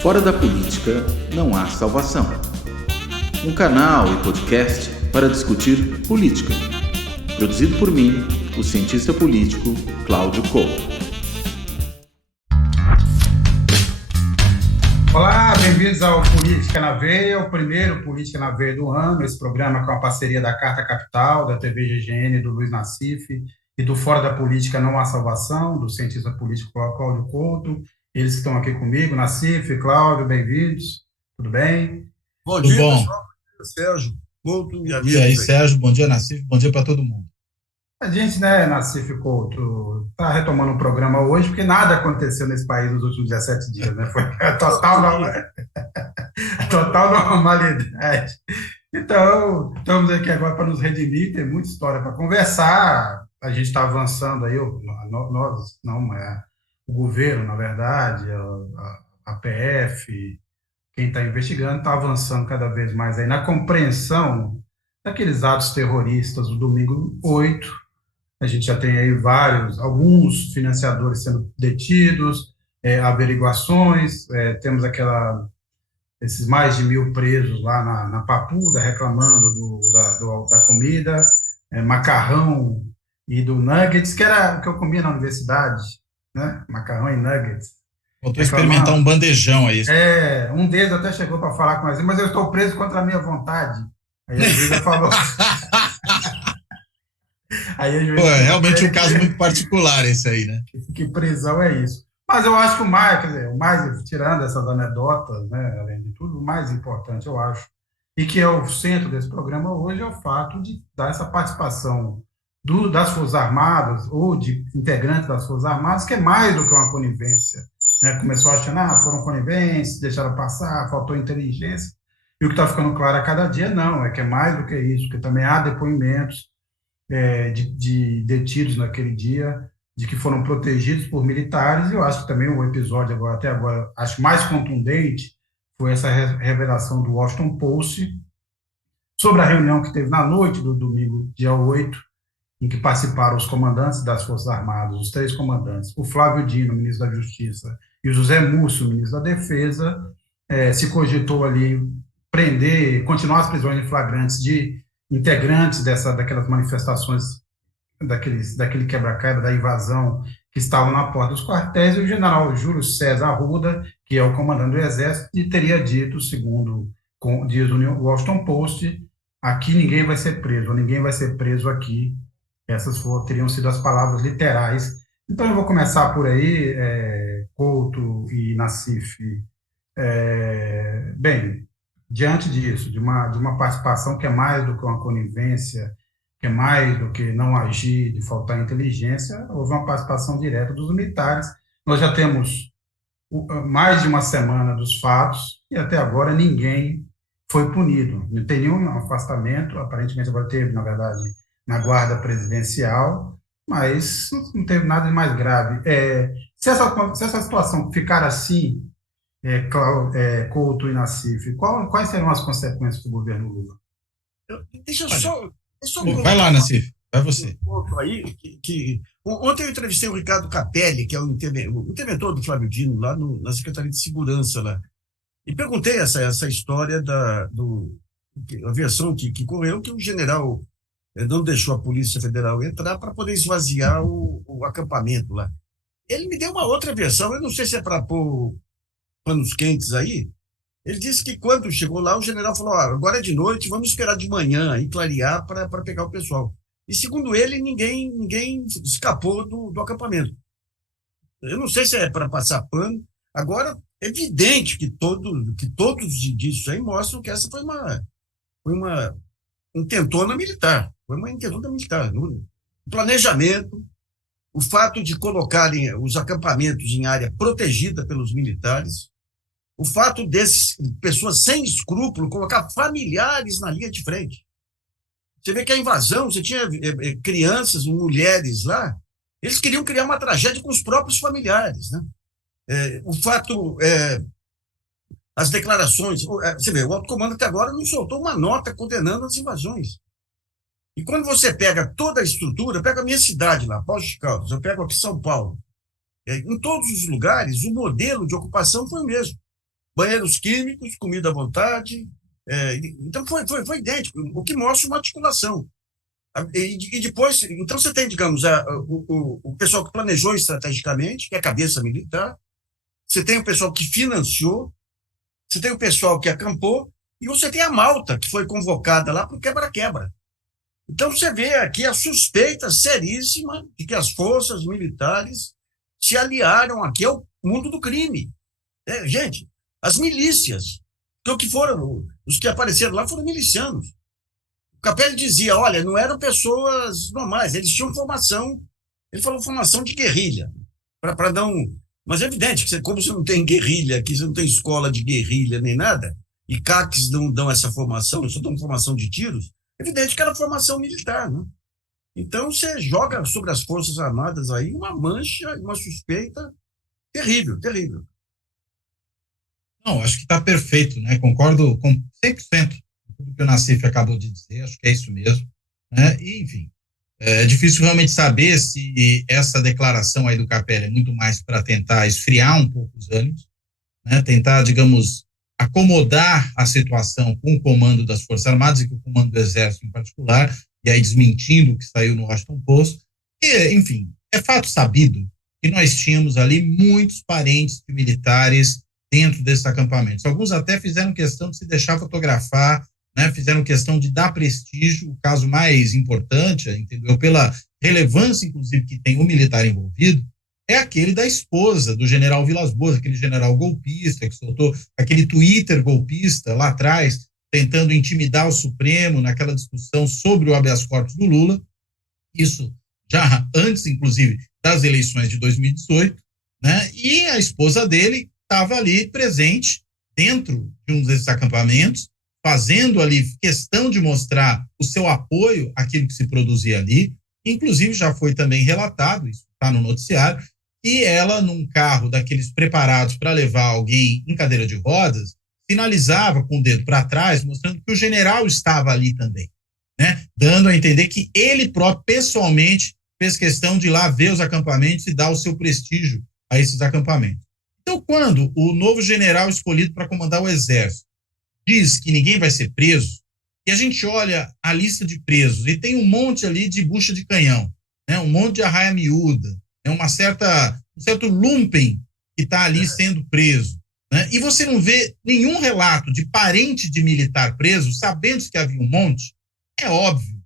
Fora da política não há salvação. Um canal e podcast para discutir política. Produzido por mim, o cientista político Cláudio Couto. Olá, bem-vindos ao Política na Veia, o primeiro Política na Veia do ano. Esse programa com a parceria da Carta Capital, da TV GGN, do Luiz Nassif e do Fora da Política Não Há Salvação, do cientista político Cláudio Couto. Eles que estão aqui comigo, Nassif, Cláudio, bem-vindos. Tudo bem? Bom dia, pessoal. Sérgio Couto e amigos. E aí, Sérgio, bom dia, Nassif, bom dia para todo mundo. A gente, Nassif Couto, está retomando o programa hoje, porque nada aconteceu nesse país nos últimos 17 dias, né? Foi a total normalidade. Então, estamos aqui agora para nos redimir, tem muita história para conversar. A gente está avançando aí, o governo, na verdade, a PF, quem está investigando, está avançando cada vez mais aí na compreensão daqueles atos terroristas do domingo 8. A gente já tem aí alguns financiadores sendo detidos, averiguações, temos esses mais de 1.000 presos lá na Papuda, reclamando da comida, macarrão e do nuggets, que era o que eu comia na universidade, né? Macarrão e nuggets. Voltou a experimentar um bandejão aí. Um deles até chegou para falar com a gente, mas eu estou preso contra a minha vontade. Aí a juíza falou... É realmente um caso muito particular esse aí, né? Que prisão é isso. Mas eu acho que o mais, tirando essas anedotas, né, além de tudo, o mais importante, eu acho, e que é o centro desse programa hoje, é o fato de dar essa participação das Forças Armadas ou de integrantes das Forças Armadas, que é mais do que uma conivência. Né? Começou achando, foram conivências, deixaram passar, faltou inteligência, e o que está ficando claro a cada dia, não, é que é mais do que isso, que também há depoimentos de detidos naquele dia, de que foram protegidos por militares, e eu acho que também o episódio até agora, acho mais contundente, foi essa revelação do Washington Post sobre a reunião que teve na noite do domingo, dia 8, em que participaram os comandantes das Forças Armadas, os 3 comandantes, o Flávio Dino, ministro da Justiça, e o José Múcio, ministro da Defesa. Se cogitou ali continuar as prisões em flagrantes de integrantes daquelas manifestações, daquele quebra-quebra, da invasão, que estavam na porta dos quartéis, e o general Júlio César Arruda, que é o comandante do Exército, e teria dito, segundo diz o Washington Post, aqui ninguém vai ser preso, ou ninguém vai ser preso aqui. Essas teriam sido as palavras literais. Então eu vou começar por aí, Couto e Nassif. Bem, diante disso, de uma participação que é mais do que uma conivência, que é mais do que não agir, de faltar inteligência, houve uma participação direta dos militares. Nós já temos mais de uma semana dos fatos e até agora ninguém foi punido. Não tem nenhum afastamento, aparentemente agora teve, na verdade, na guarda presidencial, mas não teve nada de mais grave. Se essa situação ficar assim, Couto e Nassif, quais serão as consequências do governo Lula? Deixa eu só vai lá, Nassif, vai você. Aí, ontem eu entrevistei o Ricardo Capelli, que é o interventor do Flávio Dino, lá na Secretaria de Segurança, lá, e perguntei essa história a versão que correu, que o general não deixou a Polícia Federal entrar para poder esvaziar o acampamento lá. Ele me deu uma outra versão, eu não sei se é para pôr panos quentes aí. Ele disse que quando chegou lá, o general falou, agora é de noite, vamos esperar de manhã e clarear para pegar o pessoal. E segundo ele, ninguém escapou do acampamento. Eu não sei se é para passar pano. Agora, é evidente que todos os indícios aí mostram que essa foi uma intentona militar. Foi uma intentona militar. No planejamento, o fato de colocarem os acampamentos em área protegida pelos militares, o fato dessas pessoas sem escrúpulo colocar familiares na linha de frente. Você vê que a invasão, você tinha crianças, mulheres lá, eles queriam criar uma tragédia com os próprios familiares, né? O fato, as declarações, você vê, o alto comando até agora não soltou uma nota condenando as invasões. E quando você pega toda a estrutura, pega a minha cidade lá, Poços de Caldas, eu pego aqui São Paulo, em todos os lugares, o modelo de ocupação foi o mesmo. banheiros químicos, comida à vontade. Então, foi idêntico, o que mostra uma articulação. E depois, então você tem, digamos, o pessoal que planejou estrategicamente, que é a cabeça militar, você tem o pessoal que financiou, você tem o pessoal que acampou, e você tem a malta que foi convocada lá para o quebra-quebra. Então você vê aqui a suspeita seríssima de que as forças militares se aliaram aqui ao mundo do crime. Gente, as milícias, os que apareceram lá foram milicianos. O Capelli dizia, olha, não eram pessoas normais, eles tinham formação, ele falou formação de guerrilha, para dar um... Mas é evidente que como você não tem guerrilha aqui, você não tem escola de guerrilha nem nada, e CACs não dão essa formação, só dão formação de tiros, é evidente que era formação militar, né? Então você joga sobre as Forças Armadas aí uma mancha, uma suspeita terrível, terrível. Não, acho que está perfeito, né? Concordo com 100% com tudo que o Nassif acabou de dizer, acho que é isso mesmo, né? E, enfim, é difícil realmente saber se essa declaração aí do Capelli é muito mais para tentar esfriar um pouco os ânimos, né? Tentar, digamos, acomodar a situação com o comando das Forças Armadas e com o comando do Exército em particular, e aí desmentindo o que saiu no Washington Post. E, enfim, é fato sabido que nós tínhamos ali muitos parentes de militares dentro desses acampamentos. Alguns até fizeram questão de se deixar fotografar, né, fizeram questão de dar prestígio. O caso mais importante, entendeu, pela relevância, inclusive, que tem o militar envolvido, é aquele da esposa do general Vilas Boas, aquele general golpista que soltou aquele Twitter golpista lá atrás, tentando intimidar o Supremo naquela discussão sobre o habeas corpus do Lula. Isso já antes, inclusive, das eleições de 2018, né? E a esposa dele estava ali presente dentro de um desses acampamentos, fazendo ali questão de mostrar o seu apoio àquilo que se produzia ali. Inclusive, já foi também relatado, isso está no noticiário, que ela, num carro daqueles preparados para levar alguém em cadeira de rodas, sinalizava com o dedo para trás, mostrando que o general estava ali também, né? Dando a entender que ele próprio, pessoalmente, fez questão de ir lá ver os acampamentos e dar o seu prestígio a esses acampamentos. Então, quando o novo general escolhido para comandar o Exército diz que ninguém vai ser preso, e a gente olha a lista de presos, e tem um monte ali de bucha de canhão, né? Um monte de arraia miúda, né? Um certo lumpen que está ali sendo preso, né? E você não vê nenhum relato de parente de militar preso, sabendo que havia um monte. É óbvio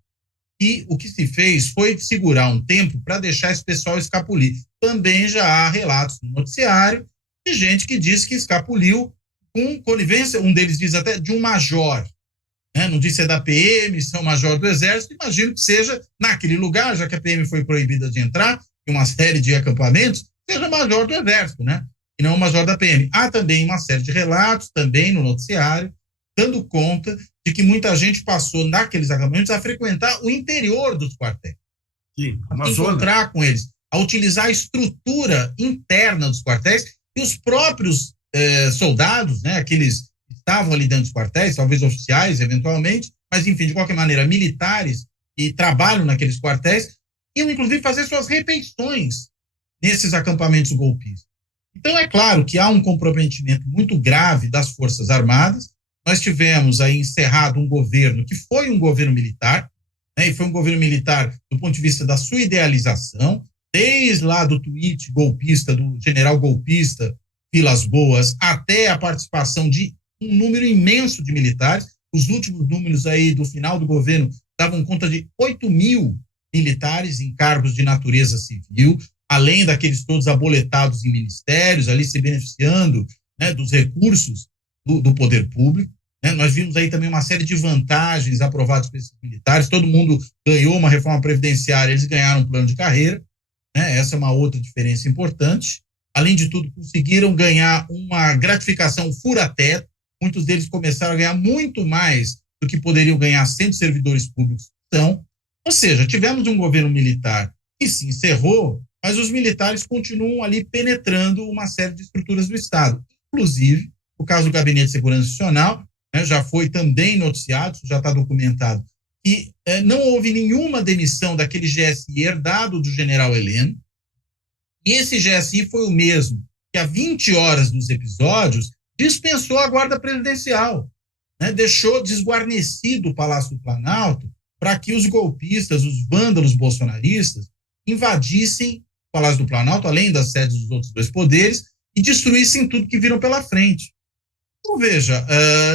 que o que se fez foi segurar um tempo para deixar esse pessoal escapulir. Também já há relatos no noticiário de gente que diz que escapuliu com conivência, um deles diz até de um major, né? Não diz se é da PM, se é um major do Exército, imagino que seja naquele lugar, já que a PM foi proibida de entrar em uma série de acampamentos, seja major do Exército, né? E não o major da PM. Há também uma série de relatos, também no noticiário, dando conta de que muita gente passou naqueles acampamentos a frequentar o interior dos quartéis. Sim, a encontrar com eles, a utilizar a estrutura interna dos quartéis, e os próprios soldados, né, aqueles que estavam ali dentro dos quartéis, talvez oficiais, eventualmente, mas, enfim, de qualquer maneira, militares que trabalham naqueles quartéis, iam, inclusive, fazer suas refeições nesses acampamentos golpistas. Então, é claro que há um comprometimento muito grave das Forças Armadas. Nós tivemos aí encerrado um governo que foi um governo militar, né, e foi um governo militar do ponto de vista da sua idealização, desde lá do tweet golpista, do general golpista Vilas Boas, até a participação de um número imenso de militares. Os últimos números aí do final do governo davam conta de 8.000 militares em cargos de natureza civil, além daqueles todos aboletados em ministérios, ali se beneficiando, né, dos recursos do poder público, né? Nós vimos aí também uma série de vantagens aprovadas por esses militares. Todo mundo ganhou uma reforma previdenciária, eles ganharam um plano de carreira, né? Essa é uma outra diferença importante. Além de tudo, conseguiram ganhar uma gratificação fura-teto. Muitos deles começaram a ganhar muito mais do que poderiam ganhar sendo servidores públicos. Então, ou seja, tivemos um governo militar que se encerrou, mas os militares continuam ali penetrando uma série de estruturas do Estado. Inclusive, o caso do Gabinete de Segurança Nacional, né, já foi também noticiado, já está documentado, que não houve nenhuma demissão daquele GSI herdado do general Heleno. E esse GSI foi o mesmo que, há 20 horas dos episódios, dispensou a guarda presidencial, né? Deixou desguarnecido o Palácio do Planalto para que os golpistas, os vândalos bolsonaristas, invadissem o Palácio do Planalto, além das sedes dos outros dois poderes, e destruíssem tudo que viram pela frente. Então, veja,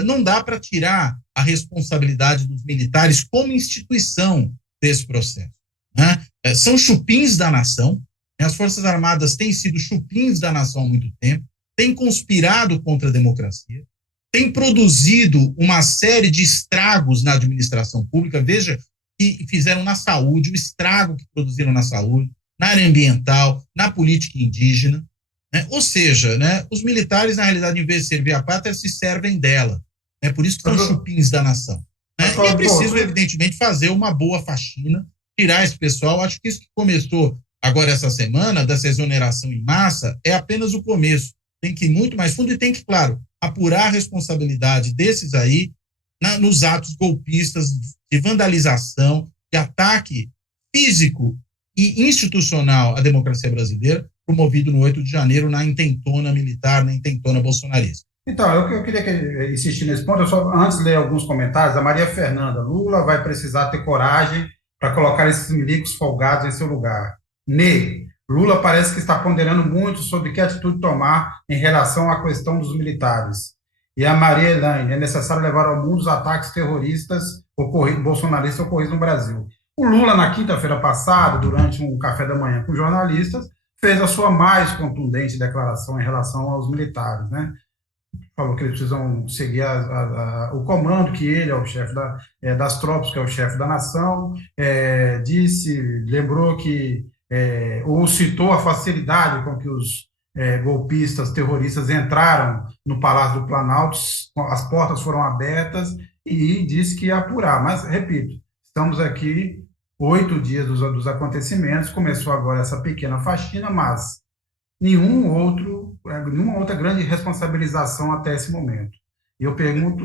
não dá para tirar a responsabilidade dos militares como instituição desse processo, né? São chupins da nação, né? As Forças Armadas têm sido chupins da nação há muito tempo, têm conspirado contra a democracia, têm produzido uma série de estragos na administração pública. Veja que fizeram na saúde, o estrago que produziram na saúde, na área ambiental, na política indígena, né? Ou seja, né, os militares, na realidade, em vez de servir a pátria, se servem dela. Né? Por isso que são chupins da nação. Né? E é preciso, evidentemente, fazer uma boa faxina, tirar esse pessoal. Acho que isso que começou agora essa semana, dessa exoneração em massa, é apenas o começo. Tem que ir muito mais fundo e tem que, claro, apurar a responsabilidade desses aí nos atos golpistas de vandalização, de ataque físico e institucional à democracia brasileira, promovido no 8 de janeiro na intentona militar, na intentona bolsonarista. Então, eu queria insistir nesse ponto, eu só antes ler alguns comentários. A Maria Fernanda: Lula vai precisar ter coragem para colocar esses milicos folgados em seu lugar. Lula parece que está ponderando muito sobre que atitude tomar em relação à questão dos militares. E a Maria Elaine: é necessário levar ao mundo os ataques terroristas bolsonaristas ocorridos no Brasil. O Lula, na quinta-feira passada, durante um café da manhã com jornalistas, fez a sua mais contundente declaração em relação aos militares, né? Falou que eles precisam seguir o comando, que ele é o chefe das tropas, que é o chefe da nação, lembrou que, ou citou a facilidade com que os golpistas terroristas entraram no Palácio do Planalto, as portas foram abertas, e disse que ia apurar. Mas, repito, estamos aqui 8 dias dos acontecimentos, começou agora essa pequena faxina, mas nenhuma outra grande responsabilização até esse momento. E eu pergunto,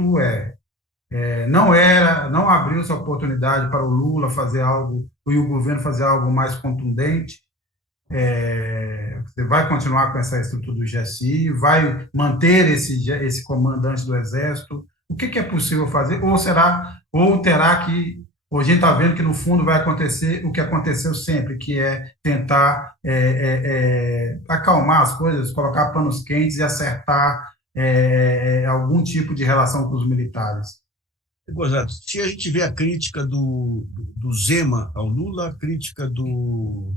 não abriu-se a oportunidade para o Lula fazer algo, e o governo fazer algo mais contundente? Você vai continuar com essa estrutura do GSI, vai manter esse comandante do Exército? O que é possível fazer? Ou terá que... Hoje a gente está vendo que, no fundo, vai acontecer o que aconteceu sempre, que é tentar acalmar as coisas, colocar panos quentes e acertar algum tipo de relação com os militares. Gozado, se a gente vê a crítica do Zema ao Lula, a crítica do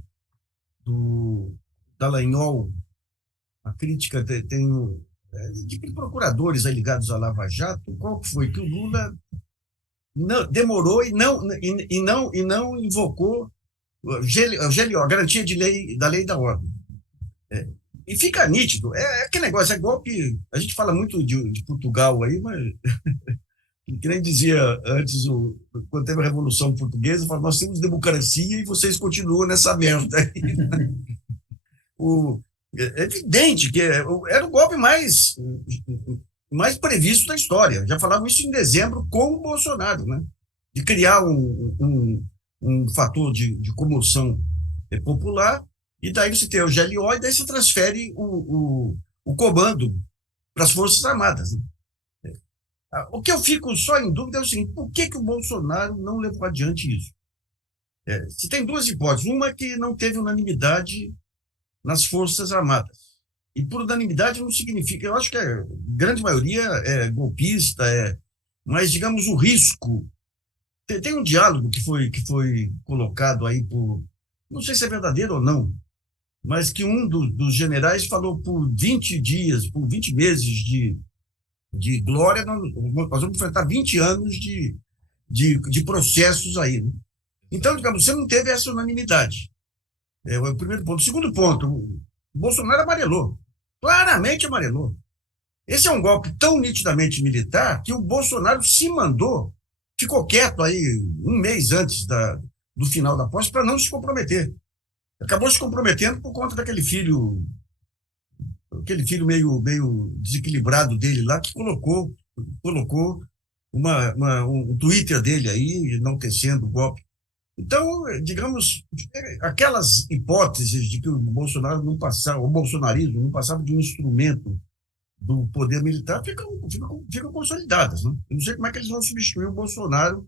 Dallagnol, a crítica de procuradores aí ligados à Lava Jato, qual que foi? Que o Lula demorou e não invocou a garantia da lei e da ordem. E fica nítido. Aquele negócio, é golpe. A gente fala muito de Portugal aí, mas que nem dizia antes, quando teve a Revolução Portuguesa, falava: nós temos democracia e vocês continuam nessa merda aí. É evidente que era o golpe mais previsto da história. Já falavam isso em dezembro com o Bolsonaro, né? De criar um fator de comoção popular, e daí você tem o GLO, e daí você transfere o comando para as Forças Armadas, né? O que eu fico só em dúvida é o seguinte: por que o Bolsonaro não levou adiante isso? Você tem duas hipóteses. Uma é que não teve unanimidade nas Forças Armadas. E por unanimidade não significa... Eu acho que a grande maioria é golpista, mas, digamos, o risco... Tem um diálogo que foi colocado aí por... Não sei se é verdadeiro ou não, mas que um dos generais falou: por 20 dias, por 20 meses de glória, nós vamos enfrentar 20 anos de processos aí, né? Então, digamos, você não teve essa unanimidade. É o primeiro ponto. O segundo ponto: o Bolsonaro amarelou. Claramente amarelou. Esse é um golpe tão nitidamente militar que o Bolsonaro se mandou, ficou quieto aí um mês antes do final da posse para não se comprometer. Acabou se comprometendo por conta daquele filho meio desequilibrado dele lá, que colocou um Twitter dele aí, enaltecendo o golpe. Então, digamos, aquelas hipóteses de que o bolsonarismo não passava de um instrumento do poder militar ficam consolidadas. Né? Eu não sei como é que eles vão substituir o Bolsonaro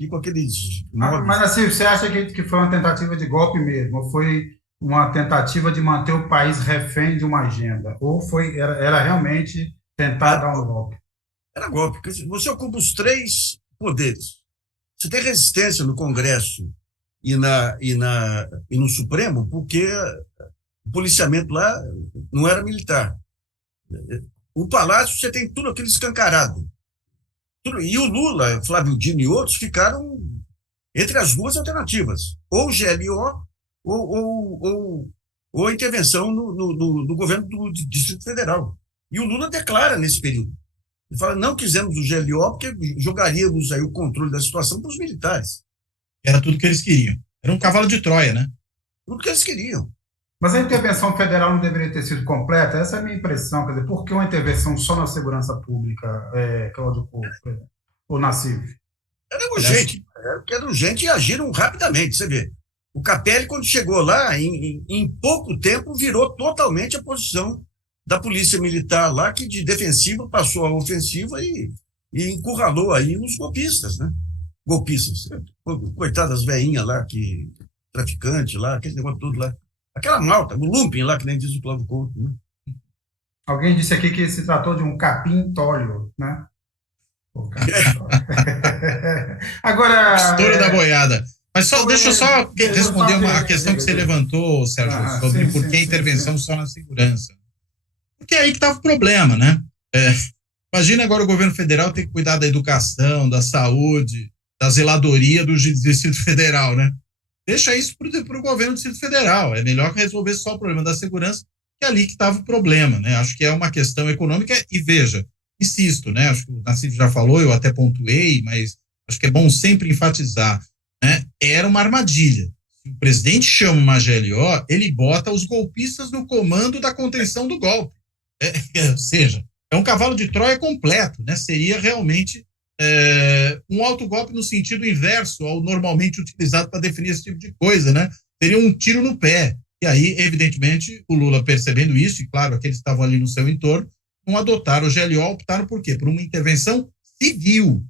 e com aqueles... Mas assim, você acha que foi uma tentativa de golpe mesmo? Ou foi uma tentativa de manter o país refém de uma agenda? Ou era realmente tentar dar um golpe? Era golpe, porque você ocupa os três poderes. Você tem resistência no Congresso e no Supremo, porque o policiamento lá não era militar. O Palácio, você tem tudo aquilo escancarado. E o Lula, Flávio Dino e outros ficaram entre as duas alternativas, ou GLO ou a intervenção no governo do Distrito Federal. E o Lula declara nesse período. Ele fala, não quisemos o GLO porque jogaríamos aí o controle da situação para os militares. Era tudo que eles queriam. Era um cavalo de Troia, né? Tudo que eles queriam. Mas a intervenção federal não deveria ter sido completa? Essa é a minha impressão. Quer dizer, por que uma intervenção só na segurança pública, Cláudio Couto, ou Nassif? Era urgente e agiram rapidamente. Você vê, o Capelli, quando chegou lá, em pouco tempo, virou totalmente a posição da polícia militar lá, que de defensiva passou a ofensiva e encurralou aí os golpistas, né? Golpistas. Coitadas veinhas lá, traficante lá, aquele negócio todo lá. Aquela malta, o lumping lá, que nem diz o Cláudio Couto, né? Alguém disse aqui que se tratou de um capim-tóleo, né? Agora... História da boiada. Mas deixa eu só responder uma questão que você levantou, Sérgio, sobre por que a intervenção só na segurança. Porque é aí que estava o problema, né? Imagina agora o governo federal ter que cuidar da educação, da saúde, da zeladoria do Distrito Federal, né? Deixa isso para o governo do Distrito Federal. É melhor resolver só o problema da segurança, que é ali que estava o problema, né? Acho que é uma questão econômica e, veja, insisto, né? Acho que o Nassif já falou, eu até pontuei, mas acho que é bom sempre enfatizar, né? Era uma armadilha. Se o presidente chama uma GLO, ele bota os golpistas no comando da contenção do golpe. Ou seja, é um cavalo de Troia completo, né? Seria realmente um autogolpe no sentido inverso ao normalmente utilizado para definir esse tipo de coisa, né? Seria um tiro no pé. E aí, evidentemente, o Lula percebendo isso, e claro, aqueles que estavam ali no seu entorno, não adotaram o GLO, optaram por quê? Por uma intervenção civil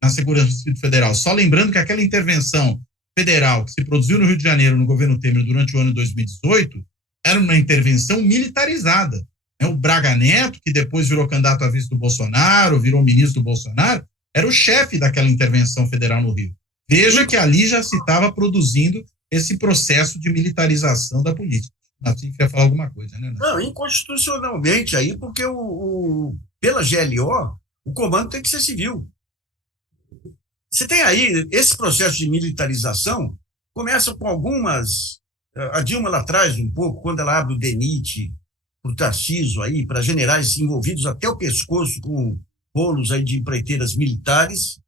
na segurança do Distrito Federal. Só lembrando que aquela intervenção federal que se produziu no Rio de Janeiro no governo Temer durante o ano de 2018 era uma intervenção militarizada. O Braga Neto, que depois virou candidato a vice do Bolsonaro, virou ministro do Bolsonaro, era o chefe daquela intervenção federal no Rio. Veja que ali já se estava produzindo esse processo de militarização da política. Nassif ia falar alguma coisa, né? Não, inconstitucionalmente aí, porque pela GLO, o comando tem que ser civil. Você tem aí, esse processo de militarização começa com algumas... A Dilma lá atrás, um pouco, quando ela abre o DENIT, para o Tarcísio aí, para generais envolvidos até o pescoço com rolos aí de empreiteiras militares.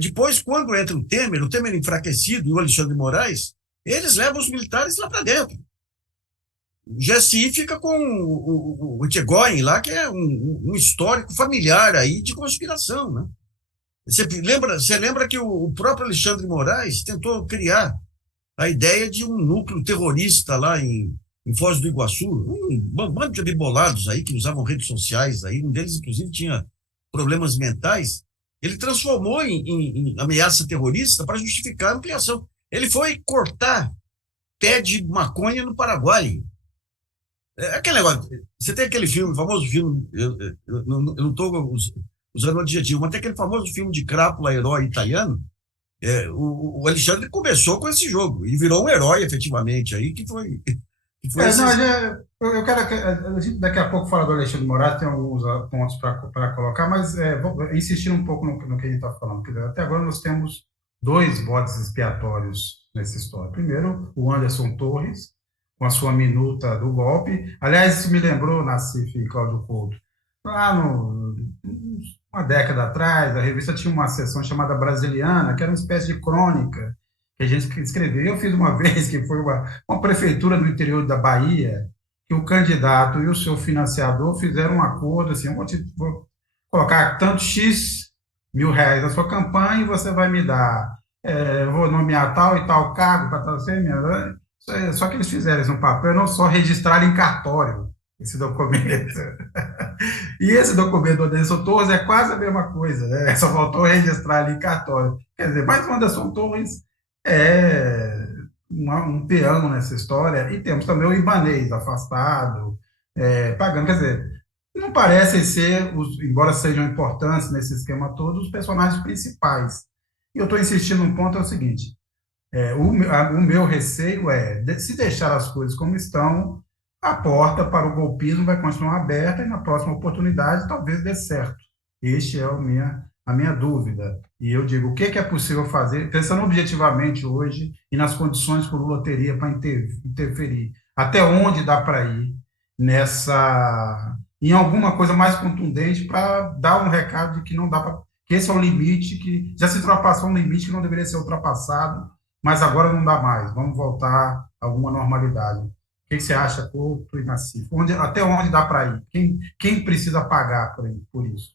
Depois, quando entra o Temer enfraquecido e o Alexandre de Moraes, eles levam os militares lá para dentro. O GSI fica com o Etchegóin lá, que é um histórico familiar aí de conspiração, né? Você lembra que o próprio Alexandre de Moraes tentou criar a ideia de um núcleo terrorista lá em Foz do Iguaçu, um bando de abibolados aí que usavam redes sociais aí, um deles inclusive tinha problemas mentais. Ele transformou em ameaça terrorista para justificar a ampliação. Ele foi cortar pé de maconha no Paraguai. Aquele negócio, você tem aquele filme, famoso filme, eu não estou usando o adjetivo, mas tem aquele famoso filme de Crápula, herói italiano. O Alexandre começou com esse jogo e virou um herói efetivamente aí, que foi eu quero daqui a pouco falar do Alexandre de Moraes, tem alguns pontos para colocar, mas vou insistir um pouco no que a gente está falando. Até agora nós temos dois bodes expiatórios nessa história. Primeiro, o Anderson Torres, com a sua minuta do golpe. Aliás, isso me lembrou, Nassif e Cláudio Couto, lá uma década atrás, a revista tinha uma seção chamada Brasiliana, que era uma espécie de crônica que a gente escreveu. Eu fiz uma vez, que foi uma prefeitura no interior da Bahia, que o candidato e o seu financiador fizeram um acordo, assim, vou colocar tanto X mil reais na sua campanha e você vai me dar, vou nomear tal e tal cargo para você, só que eles fizeram isso no papel, não só registraram em cartório, esse documento. E esse documento do Anderson Torres é quase a mesma coisa, né? Só faltou registrar ali em cartório. Quer dizer, mas o Anderson Torres é um peão nessa história, e temos também o Ibanez afastado, pagando. Quer dizer, não parecem ser, embora sejam importantes nesse esquema todo, os personagens principais. E eu estou insistindo num ponto, é o seguinte, o meu receio se deixar as coisas como estão, a porta para o golpismo vai continuar aberta e na próxima oportunidade talvez dê certo. Este é a minha dúvida. E eu digo, o que é possível fazer, pensando objetivamente hoje e nas condições que o Lula teria para interferir, até onde dá para ir em alguma coisa mais contundente para dar um recado de que não dá para, que esse é um limite, que já se ultrapassou um limite que não deveria ser ultrapassado, mas agora não dá mais, vamos voltar a alguma normalidade. O que você acha, Couto e Nassif? Até onde dá para ir? Quem precisa pagar por isso?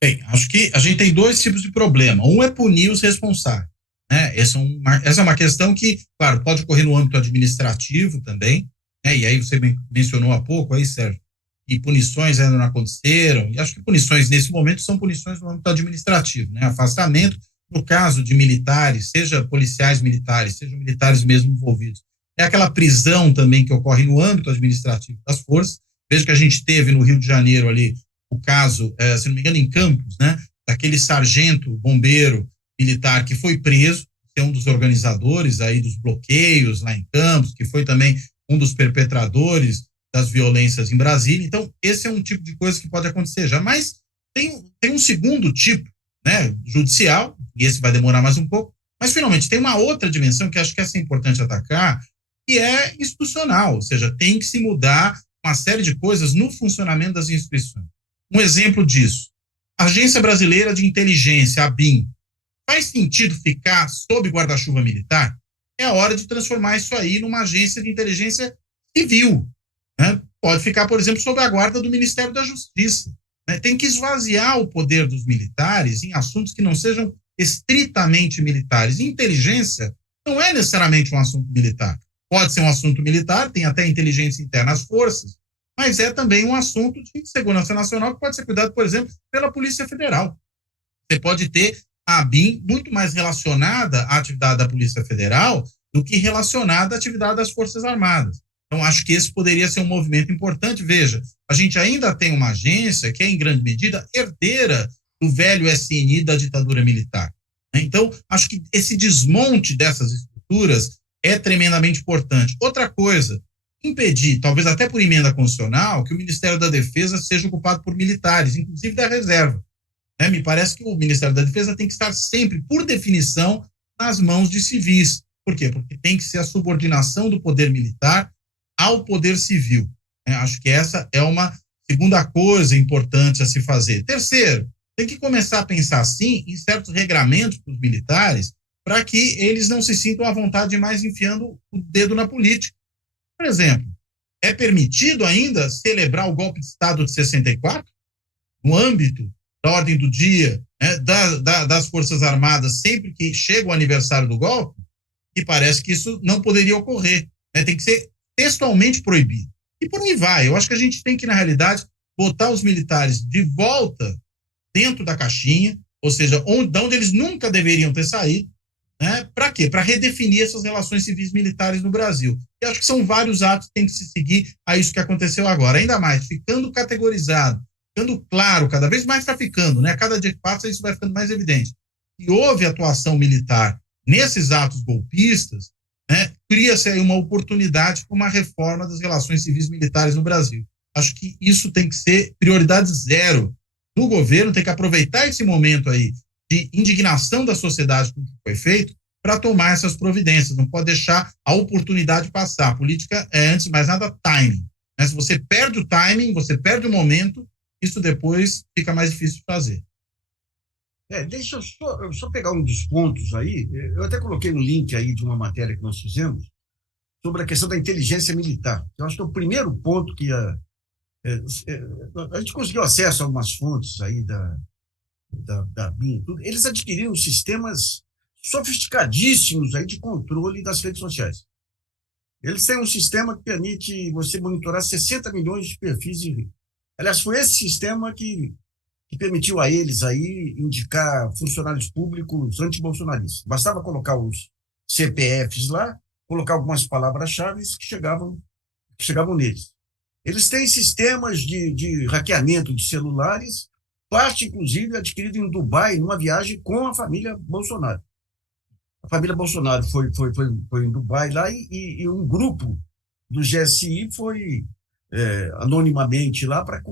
Bem, acho que a gente tem dois tipos de problema. Um é punir os responsáveis, né? Essa é uma questão que, claro, pode ocorrer no âmbito administrativo também, né? E aí você mencionou há pouco, aí, Sérgio, que punições ainda não aconteceram, e acho que punições nesse momento são punições no âmbito administrativo, né? Afastamento, no caso de militares, seja policiais militares, sejam militares mesmo envolvidos. É aquela prisão também que ocorre no âmbito administrativo das forças. Veja que a gente teve no Rio de Janeiro ali o caso, se não me engano, em Campos, né, daquele sargento bombeiro militar que foi preso, que é um dos organizadores aí dos bloqueios lá em Campos, que foi também um dos perpetradores das violências em Brasília. Então, esse é um tipo de coisa que pode acontecer já. Mas tem um segundo tipo, né, judicial, e esse vai demorar mais um pouco, mas finalmente tem uma outra dimensão que acho que essa é importante atacar, que é institucional, ou seja, tem que se mudar uma série de coisas no funcionamento das instituições. Um exemplo disso, a Agência Brasileira de Inteligência, a ABIN, faz sentido ficar sob guarda-chuva militar? É a hora de transformar isso aí numa agência de inteligência civil, né? Pode ficar, por exemplo, sob a guarda do Ministério da Justiça, né? Tem que esvaziar o poder dos militares em assuntos que não sejam estritamente militares. Inteligência não é necessariamente um assunto militar. Pode ser um assunto militar, tem até inteligência interna às forças, mas é também um assunto de segurança nacional que pode ser cuidado, por exemplo, pela Polícia Federal. Você pode ter a ABIN muito mais relacionada à atividade da Polícia Federal do que relacionada à atividade das Forças Armadas. Então, acho que esse poderia ser um movimento importante. Veja, a gente ainda tem uma agência que é, em grande medida, herdeira do velho SNI da ditadura militar. Então, acho que esse desmonte dessas estruturas é tremendamente importante. Outra coisa, impedir, talvez até por emenda constitucional, que o Ministério da Defesa seja ocupado por militares, inclusive da reserva. Me parece que o Ministério da Defesa tem que estar sempre, por definição, nas mãos de civis. Por quê? Porque tem que ser a subordinação do poder militar ao poder civil. Acho que essa é uma segunda coisa importante a se fazer. Terceiro, tem que começar a pensar, sim, em certos regramentos para os militares, para que eles não se sintam à vontade de mais enfiando o dedo na política. Por exemplo, é permitido ainda celebrar o golpe de Estado de 64 no âmbito da ordem do dia, né, das Forças Armadas, sempre que chega o aniversário do golpe? E parece que isso não poderia ocorrer, né? Tem que ser textualmente proibido. E por aí vai. Eu acho que a gente tem que, na realidade, botar os militares de volta dentro da caixinha, ou seja, de onde eles nunca deveriam ter saído, né? Para quê? Para redefinir essas relações civis militares no Brasil. E acho que são vários atos que tem que se seguir a isso que aconteceu agora. Ainda mais, ficando categorizado, ficando claro, cada vez mais está ficando, né? Cada dia que passa isso vai ficando mais evidente. E houve atuação militar nesses atos golpistas, né? Cria-se aí uma oportunidade para uma reforma das relações civis militares no Brasil. Acho que isso tem que ser prioridade zero do governo, tem que aproveitar esse momento aí de indignação da sociedade com o que foi feito para tomar essas providências. Não pode deixar a oportunidade passar. A política é, antes de mais nada, timing. Se você perde o timing, você perde o momento, isso depois fica mais difícil de fazer. Deixa eu só pegar um dos pontos aí. Eu até coloquei no link aí de uma matéria que nós fizemos sobre a questão da inteligência militar. Eu acho que é o primeiro ponto que a gente conseguiu acesso a algumas fontes aí da BIM, eles adquiriram sistemas sofisticadíssimos aí de controle das redes sociais. Eles têm um sistema que permite você monitorar 60 milhões de perfis de risco. Aliás, foi esse sistema que permitiu a eles aí indicar funcionários públicos antibolsonaristas. Bastava colocar os CPFs lá, colocar algumas palavras-chave que chegavam neles. Eles têm sistemas de hackeamento de celulares, parte, inclusive, adquirida em Dubai, numa viagem com a família Bolsonaro. A família Bolsonaro foi em Dubai lá e um grupo do GSI foi anonimamente lá para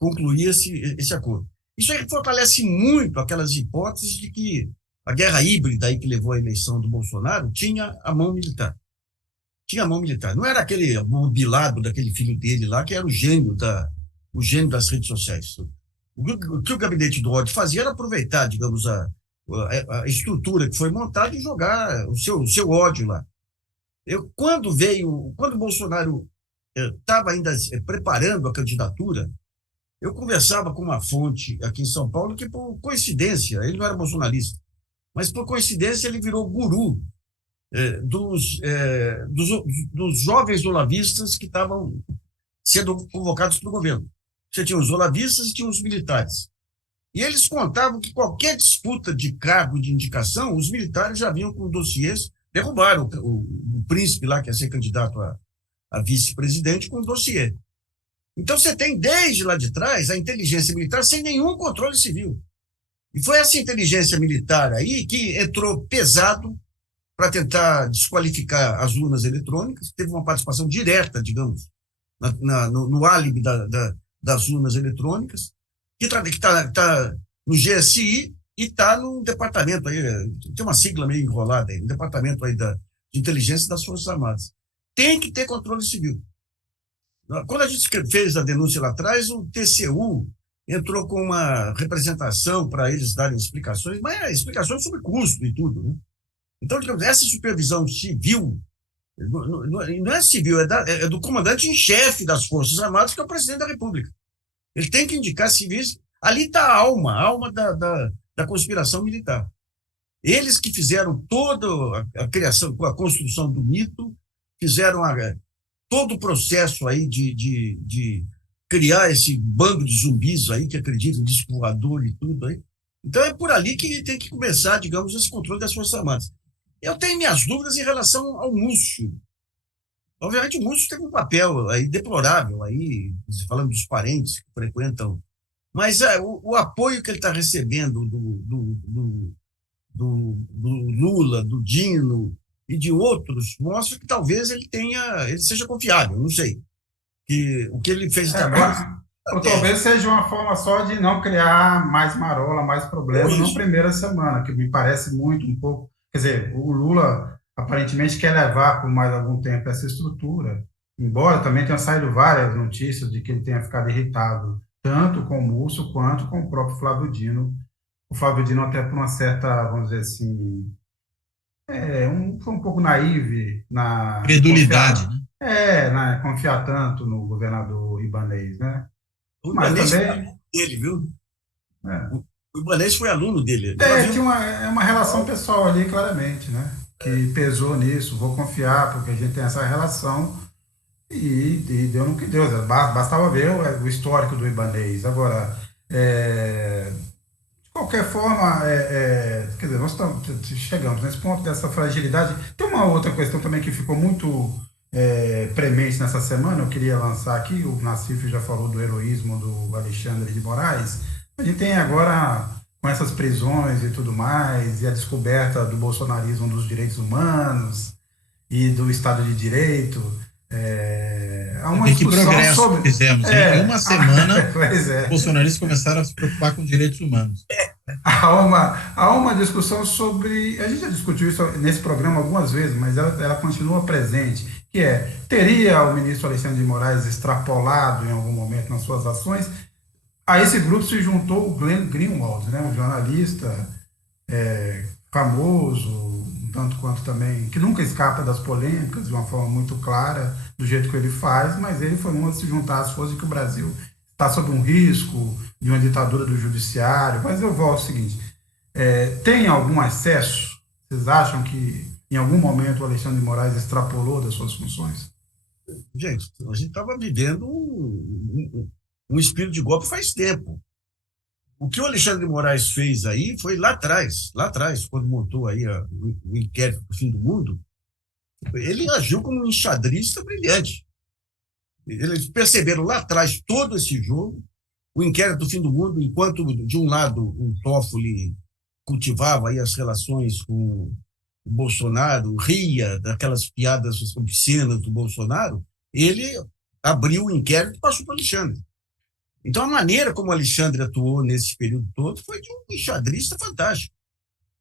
concluir esse acordo. Isso aí fortalece muito aquelas hipóteses de que a guerra híbrida aí que levou à eleição do Bolsonaro tinha a mão militar. Não era aquele mobilado daquele filho dele lá, que era o gênio das redes sociais. O que o gabinete do ódio fazia era aproveitar, digamos, a estrutura que foi montada e jogar o seu ódio lá. Quando o Bolsonaro estava ainda preparando a candidatura, eu conversava com uma fonte aqui em São Paulo que, por coincidência, ele não era bolsonarista, mas por coincidência ele virou guru dos jovens olavistas que estavam sendo convocados para o governo. Você tinha os olavistas e tinha os militares. E eles contavam que qualquer disputa de cargo de indicação, os militares já vinham com dossiês, derrubaram o príncipe lá, que ia ser candidato a vice-presidente, com dossiê. Então você tem, desde lá de trás, a inteligência militar sem nenhum controle civil. E foi essa inteligência militar aí que entrou pesado para tentar desqualificar as urnas eletrônicas, teve uma participação direta, digamos, no álibi das urnas eletrônicas, que está no GSI e está num departamento aí, tem uma sigla meio enrolada aí, um departamento aí de inteligência das Forças Armadas. Tem que ter controle civil. Quando a gente fez a denúncia lá atrás, o TCU entrou com uma representação para eles darem explicações, mas explicações sobre custo e tudo, né? Então, digamos, essa supervisão civil, não é civil, é do comandante em chefe das Forças Armadas, que é o presidente da República. Ele tem que indicar civis. Ali está a alma da conspiração militar. Eles que fizeram toda a criação, a construção do mito, fizeram todo o processo aí de criar esse bando de zumbis aí que acreditam em disco voador e tudo aí. Então é por ali que tem que começar, digamos, esse controle das Forças Armadas. Eu tenho minhas dúvidas em relação ao Múcio. Obviamente o Múcio teve um papel aí deplorável, aí, falando dos parentes que frequentam, mas o apoio que ele está recebendo do Lula, do Dino e de outros mostra que talvez ele seja confiável, não sei. O que ele fez até agora... Ou talvez seja uma forma só de não criar mais marola, mais problema na primeira semana, que me parece um pouco... Quer dizer, o Lula aparentemente quer levar por mais algum tempo essa estrutura, embora também tenha saído várias notícias de que ele tenha ficado irritado, tanto com o Múcio quanto com o próprio Flávio Dino. O Flávio Dino até por uma certa, vamos dizer assim, foi um pouco naive na... Credulidade, né? Confiar tanto no governador Ibanez, né? Mas também... foi aluno dele, viu? O Ibanez foi aluno dele. Tinha uma relação pessoal ali, claramente, né? Que pesou nisso, vou confiar, porque a gente tem essa relação e deu no que deu. Bastava ver o histórico do Ibanez. Agora, de qualquer forma, quer dizer, nós chegamos nesse ponto dessa fragilidade. Tem uma outra questão também que ficou muito premente nessa semana, eu queria lançar aqui, o Nassif já falou do heroísmo do Alexandre de Moraes. A gente tem agora, com essas prisões e tudo mais, e a descoberta do bolsonarismo dos direitos humanos e do Estado de Direito, há uma discussão que progresso sobre... fizemos. Em uma semana, os bolsonaristas começaram a se preocupar com direitos humanos. Há uma discussão sobre... A gente já discutiu isso nesse programa algumas vezes, mas ela continua presente, que teria o ministro Alexandre de Moraes extrapolado em algum momento nas suas ações? A esse grupo se juntou o Glenn Greenwald, né, um jornalista famoso, um tanto quanto também, que nunca escapa das polêmicas de uma forma muito clara, do jeito que ele faz, mas ele foi um a se juntar às forças de que o Brasil está sob um risco de uma ditadura do judiciário. Mas eu volto ao seguinte, tem algum excesso? Vocês acham que em algum momento o Alexandre de Moraes extrapolou das suas funções? Gente, a gente estava vivendo um espírito de golpe faz tempo. O que o Alexandre de Moraes fez aí foi lá atrás, quando montou aí o inquérito do fim do mundo, ele agiu como um enxadrista brilhante. Eles perceberam lá atrás todo esse jogo, o inquérito do fim do mundo, enquanto, de um lado, o Toffoli cultivava aí as relações com o Bolsonaro, ria daquelas piadas obscenas do Bolsonaro, ele abriu o inquérito e passou para o Alexandre. Então, a maneira como o Alexandre atuou nesse período todo foi de um enxadrista fantástico.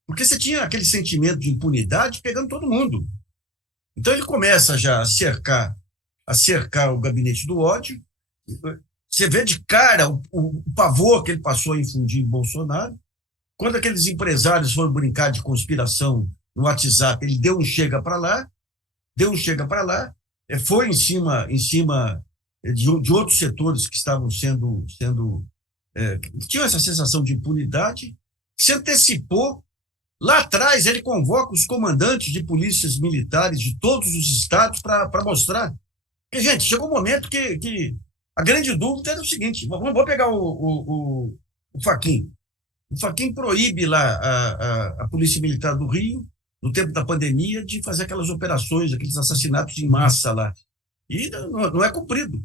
Porque você tinha aquele sentimento de impunidade pegando todo mundo. Então, ele começa já a cercar o gabinete do ódio. Você vê de cara o pavor que ele passou a infundir em Bolsonaro. Quando aqueles empresários foram brincar de conspiração no WhatsApp, ele deu um chega para lá, foi em cima de outros setores que estavam que tinham essa sensação de impunidade, se antecipou. Lá atrás, ele convoca os comandantes de polícias militares de todos os estados para mostrar. Porque, gente, chegou um momento que a grande dúvida era o seguinte: vamos pegar o Fachin. O Fachin proíbe lá a Polícia Militar do Rio, no tempo da pandemia, de fazer aquelas operações, aqueles assassinatos em massa lá. E não é cumprido.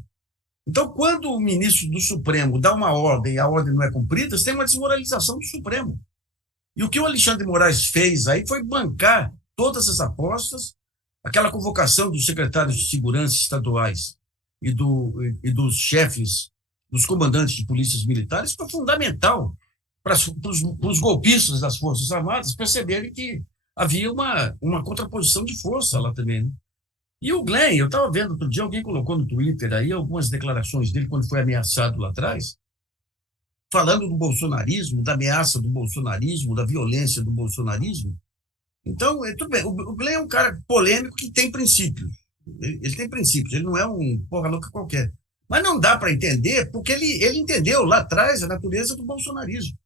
Então, quando o ministro do Supremo dá uma ordem e a ordem não é cumprida, você tem uma desmoralização do Supremo. E o que o Alexandre de Moraes fez aí foi bancar todas as apostas, aquela convocação dos secretários de segurança estaduais e dos chefes, dos comandantes de polícias militares, foi fundamental para os golpistas das Forças Armadas perceberem que havia uma contraposição de força lá também, né? E o Glenn, eu estava vendo outro dia, alguém colocou no Twitter aí algumas declarações dele quando foi ameaçado lá atrás, falando do bolsonarismo, da ameaça do bolsonarismo, da violência do bolsonarismo. Então, tudo bem, o Glenn é um cara polêmico que tem princípios. Ele tem princípios, ele não é um porra louca qualquer. Mas não dá para entender, porque ele entendeu lá atrás a natureza do bolsonarismo.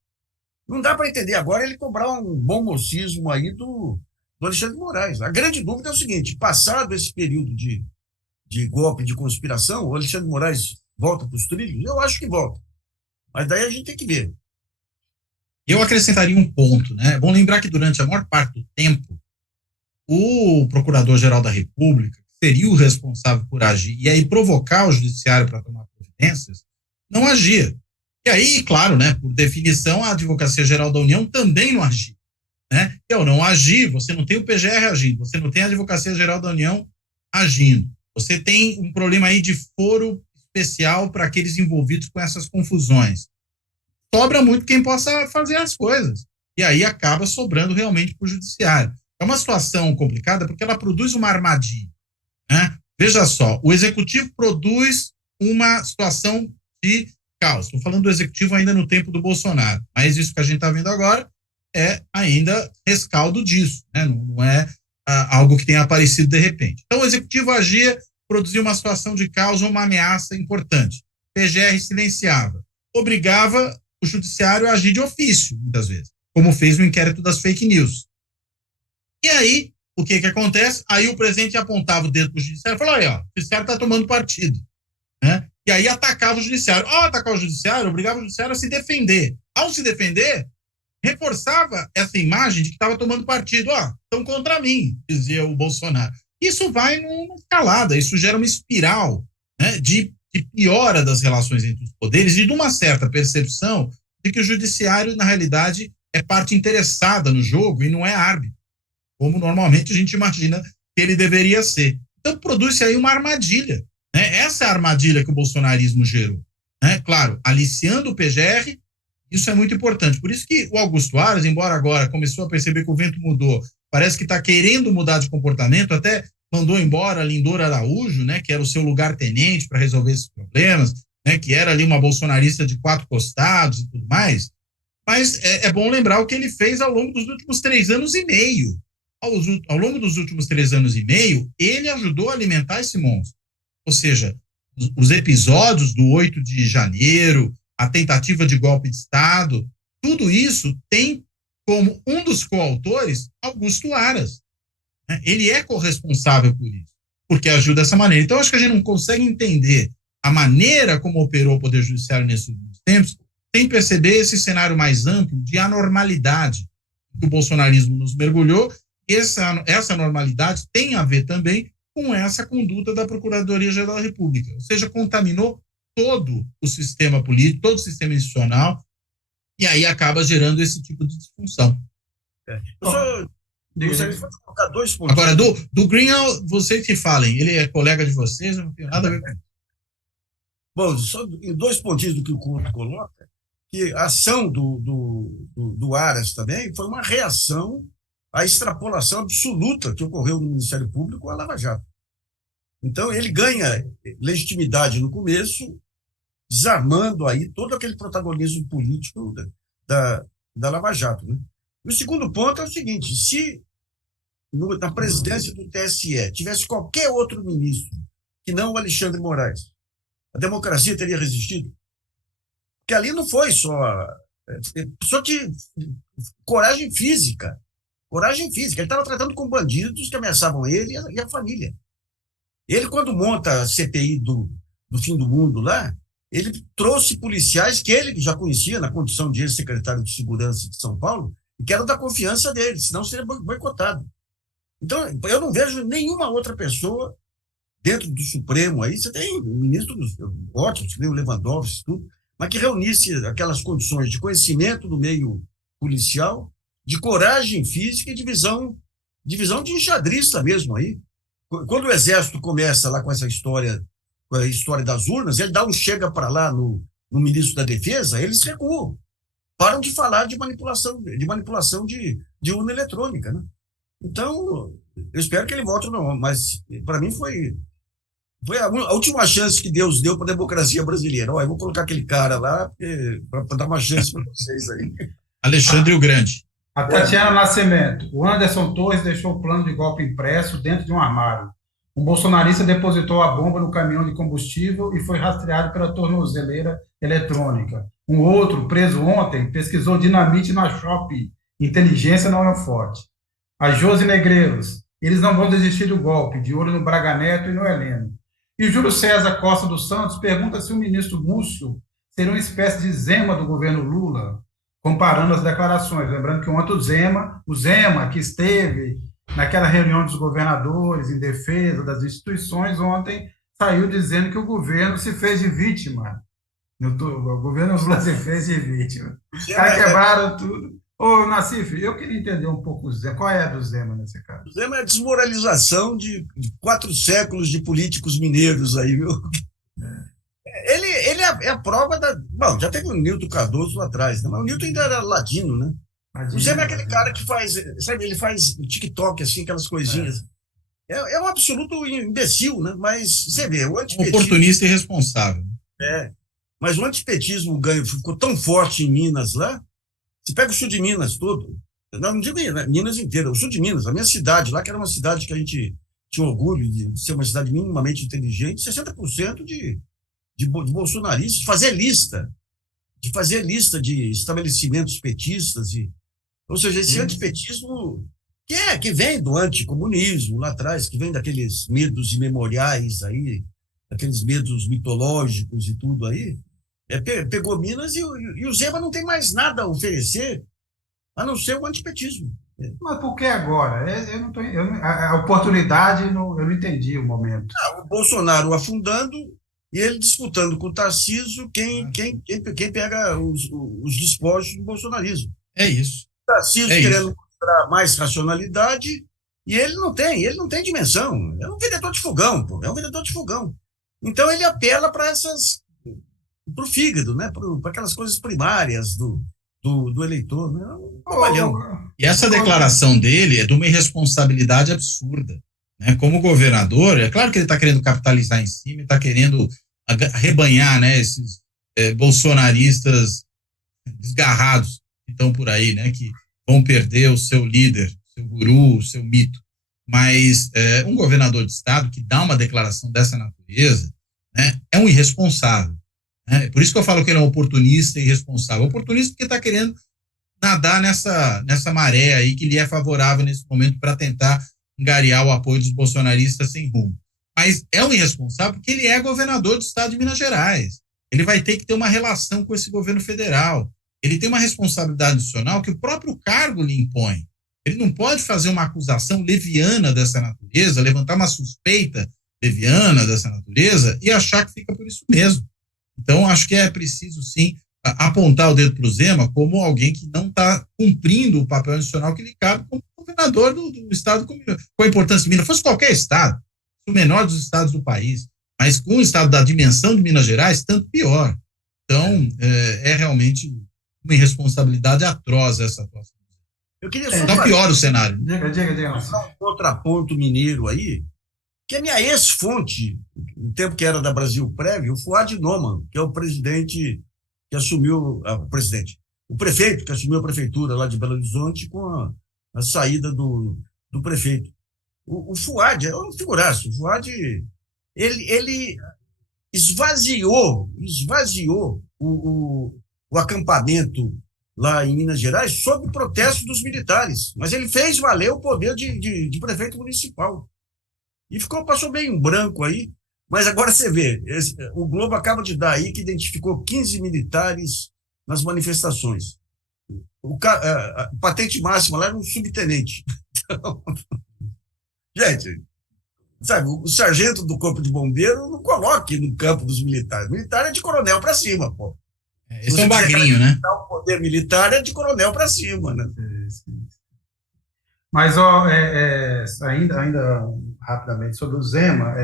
Não dá para entender agora ele cobrar um bom mocismo aí do Alexandre de Moraes. A grande dúvida é o seguinte: passado esse período de golpe, de conspiração, o Alexandre de Moraes volta para os trilhos? Eu acho que volta. Mas daí a gente tem que ver. Eu acrescentaria um ponto, né? É bom lembrar que durante a maior parte do tempo, o Procurador-Geral da República, que seria o responsável por agir e aí provocar o Judiciário para tomar providências, não agia. E aí, claro, né, por definição, a Advocacia Geral da União também não agia. Né? E ao não agir, você não tem o PGR agindo, você não tem a Advocacia Geral da União agindo. Você tem um problema aí de foro especial para aqueles envolvidos com essas confusões. Sobra muito quem possa fazer as coisas. E aí acaba sobrando realmente para o Judiciário. É uma situação complicada porque ela produz uma armadilha. Né? Veja só, o Executivo produz uma situação de caos. Estou falando do Executivo ainda no tempo do Bolsonaro, mas isso que a gente está vendo agora é ainda rescaldo disso, né? Não é algo que tenha aparecido de repente. Então, o Executivo agia, produzia uma situação de caos ou uma ameaça importante. PGR silenciava, obrigava o Judiciário a agir de ofício, muitas vezes, como fez no inquérito das fake news. E aí, o que acontece? Aí o presidente apontava o dedo para o Judiciário e falou: aí, ó, o Judiciário está tomando partido. Né? E aí atacava o Judiciário. Ao atacar o Judiciário, obrigava o Judiciário a se defender. Ao se defender, reforçava essa imagem de que estava tomando partido. Ó, estão contra mim, dizia o Bolsonaro. Isso vai numa escalada, isso gera uma espiral, né, de piora das relações entre os poderes e de uma certa percepção de que o Judiciário, na realidade, é parte interessada no jogo e não é árbitro, como normalmente a gente imagina que ele deveria ser. Então, produz-se aí uma armadilha. Né? Essa é a armadilha que o bolsonarismo gerou. Né? Claro, aliciando o PGR, isso é muito importante. Por isso que o Augusto Aras, embora agora começou a perceber que o vento mudou, parece que está querendo mudar de comportamento, até mandou embora a Lindor Araújo, né, que era o seu lugar-tenente para resolver esses problemas, né, que era ali uma bolsonarista de 4 costados e tudo mais. Mas é bom lembrar o que ele fez ao longo dos últimos 3 anos e meio. Ao longo dos últimos 3 anos e meio, ele ajudou a alimentar esse monstro. Ou seja, os episódios do 8 de janeiro, a tentativa de golpe de Estado, tudo isso tem como um dos coautores Augusto Aras. né? Ele é corresponsável por isso, porque agiu dessa maneira. Então, acho que a gente não consegue entender a maneira como operou o Poder Judiciário nesses últimos tempos, sem perceber esse cenário mais amplo de anormalidade que o bolsonarismo nos mergulhou. Essa normalidade tem a ver também com essa conduta da Procuradoria-Geral da República, ou seja, contaminou todo o sistema político, todo o sistema institucional, e aí acaba gerando esse tipo de disfunção. Eu só gostaria de colocar 2 pontos. Agora, do Greenhalgh, vocês que falem, ele é colega de vocês, eu não tenho nada a ver com isso. Bom, só 2 pontinhos do que o Couto coloca, que a ação do Aras também foi uma reação à extrapolação absoluta que ocorreu no Ministério Público à Lava Jato. Então, ele ganha legitimidade no começo, desarmando aí todo aquele protagonismo político da Lava Jato, né? E o segundo ponto é o seguinte: se na presidência do TSE tivesse qualquer outro ministro que não o Alexandre Moraes, a democracia teria resistido? Porque ali não foi só de coragem física. Coragem física. Ele estava tratando com bandidos que ameaçavam ele e a família. Ele, quando monta a CPI do fim do mundo lá, ele trouxe policiais que ele já conhecia na condição de ex-secretário de Segurança de São Paulo e que eram da confiança dele, senão seria boicotado. Então, eu não vejo nenhuma outra pessoa dentro do Supremo aí. Você tem ministros ótimos, que nem o Lewandowski, tudo, mas que reunisse aquelas condições de conhecimento do meio policial, de coragem física e de visão de enxadrista mesmo aí. Quando o Exército começa lá com essa história, com a história das urnas, ele dá um chega para lá no ministro da Defesa, eles recuam, param de falar de manipulação de urna eletrônica, né? Então, eu espero que ele volte, não, mas para mim foi a última chance que Deus deu para a democracia brasileira. Eu vou colocar aquele cara lá para dar uma chance para vocês aí. Alexandre o Grande. A Tatiana Nascimento. O Anderson Torres deixou o plano de golpe impresso dentro de um armário. Um bolsonarista depositou a bomba no caminhão de combustível e foi rastreado pela tornozeleira eletrônica. Um outro, preso ontem, pesquisou dinamite na Shopee. Inteligência não é forte. A Josi Negreiros. Eles não vão desistir do golpe, de olho no Braga Neto e no Heleno. E o Júlio César Costa dos Santos pergunta se o ministro Múcio seria uma espécie de Zema do governo Lula, comparando as declarações. Lembrando que ontem o Zema, que esteve naquela reunião dos governadores em defesa das instituições, ontem saiu dizendo que o governo se fez de vítima. O governo Lula se fez de vítima. Os caras quebraram tudo. Ô, Nassif, eu queria entender um pouco o Zema. Qual é a do Zema nesse caso? O Zema é a desmoralização de 4 séculos de políticos mineiros aí, viu? Ele é a prova da... Bom, já teve o Nilton Cardoso lá atrás, né? Mas o Nilton ainda era ladino, né? O Zema é aquele cara que faz, sabe, ele faz TikTok, assim, aquelas coisinhas. É um absoluto imbecil, né? Mas você vê, o antipetismo... Oportunista e irresponsável. Mas o antipetismo ficou tão forte em Minas lá. Você pega o sul de Minas todo, não digo Minas inteira, o sul de Minas, a minha cidade lá, que era uma cidade que a gente tinha orgulho de ser uma cidade minimamente inteligente, 60% de bolsonaristas, de fazer lista de estabelecimentos petistas, ou seja, esse antipetismo que vem do anticomunismo lá atrás, que vem daqueles medos imemoriais aí, daqueles medos mitológicos e tudo aí, pegou Minas e o Zema não tem mais nada a oferecer a não ser o antipetismo. Mas por que agora? A oportunidade, eu não entendi o momento. O Bolsonaro afundando e ele disputando com o Tarcísio quem pega os despojos do bolsonarismo. É isso. O Tarcísio querendo mostrar mais racionalidade e ele não tem dimensão. É um vendedor de fogão, pô. É um vendedor de fogão. Então ele apela para o fígado, né? Para aquelas coisas primárias do eleitor, né? E essa declaração dele é de uma irresponsabilidade absurda, né? Como governador, é claro que ele está querendo capitalizar em cima, está querendo arrebanhar, né, esses bolsonaristas desgarrados que estão por aí, né, que vão perder o seu líder, seu guru, o seu mito. Mas um governador de estado que dá uma declaração dessa natureza, né, é um irresponsável. Por isso que eu falo que ele é um oportunista e irresponsável. Oportunista porque está querendo nadar nessa maré aí que lhe é favorável nesse momento para tentar angariar o apoio dos bolsonaristas sem rumo. Mas é um irresponsável porque ele é governador do estado de Minas Gerais. Ele vai ter que ter uma relação com esse governo federal. Ele tem uma responsabilidade adicional que o próprio cargo lhe impõe. Ele não pode fazer uma acusação leviana dessa natureza, levantar uma suspeita leviana dessa natureza e achar que fica por isso mesmo. Então, acho que é preciso, sim, apontar o dedo para o Zema como alguém que não está cumprindo o papel adicional que lhe cabe como governador do estado com a importância de Minas. Fosse qualquer estado, o menor dos estados do país, mas com o estado da dimensão de Minas Gerais, tanto pior. Então, é realmente uma irresponsabilidade atroz essa atuação. Eu queria só piora o cenário. Diga. Um contraponto mineiro aí, que a minha ex-fonte, no tempo que era da Brasil Prévio, o Fuad Noman, que é o presidente que assumiu, o prefeito que assumiu a prefeitura lá de Belo Horizonte com a saída do prefeito. O Fuad é um figuraço. O Fuad, ele esvaziou o acampamento lá em Minas Gerais sob protesto dos militares, mas ele fez valer o poder de prefeito municipal. E passou bem em branco aí, mas agora você vê, o Globo acaba de dar aí que identificou 15 militares nas manifestações. A patente máxima lá era um subtenente. Então, gente, sabe, o sargento do Corpo de Bombeiro não coloque no campo dos militares. O militar é de coronel para cima, pô. Esse é um bagrinho, né? O poder militar é de coronel para cima, né? Mas, ainda rapidamente sobre o Zema,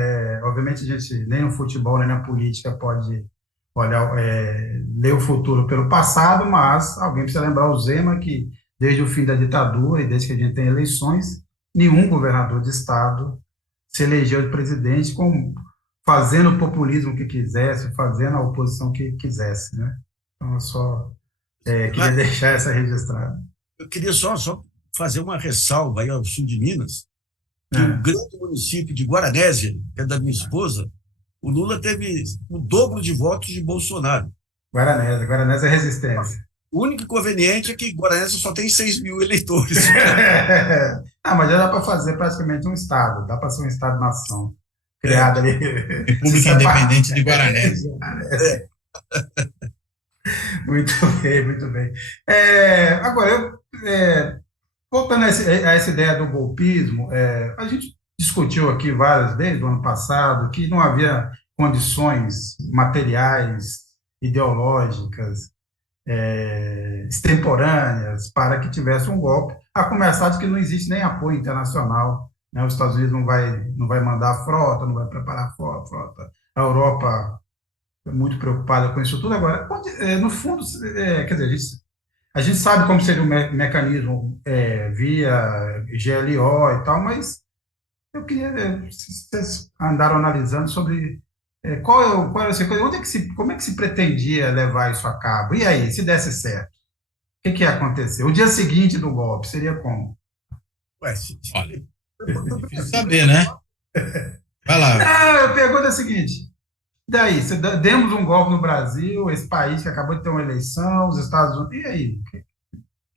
obviamente a gente nem no futebol nem na política pode olhar, ler o futuro pelo passado, mas alguém precisa lembrar o Zema que desde o fim da ditadura e desde que a gente tem eleições, nenhum governador de estado se elegeu de presidente fazendo o populismo que quisesse, fazendo a oposição que quisesse, né? Então, eu só queria deixar essa registrada. Eu queria só fazer uma ressalva aí ao sul de Minas, que o grande município de Guaranésia, que é da minha esposa, o Lula teve o dobro de votos de Bolsonaro. Guaranésia é resistência. O único inconveniente é que Guaranésia só tem 6 mil eleitores. Mas já dá para fazer praticamente um estado, dá para ser um estado-nação, criado ali. República Independente de Guaranésia. Muito bem, muito bem. Agora, voltando a essa ideia do golpismo, a gente discutiu aqui várias vezes no ano passado que não havia condições materiais, ideológicas, extemporâneas para que tivesse um golpe, a começar de que não existe nem apoio internacional, né? Os Estados Unidos não vai mandar frota, não vai preparar frota, a Europa é muito preocupada com isso tudo. Agora, no fundo, quer dizer, a gente sabe como seria o mecanismo via GLO e tal, mas eu queria ver se vocês andaram analisando sobre qual é essa coisa, como é que se pretendia levar isso a cabo? E aí, se desse certo, o que ia acontecer? O dia seguinte do golpe seria como? Olha, é difícil saber, né? Vai lá. Eu pergunto a seguinte: daí, demos um golpe no Brasil, esse país que acabou de ter uma eleição, os Estados Unidos, e aí?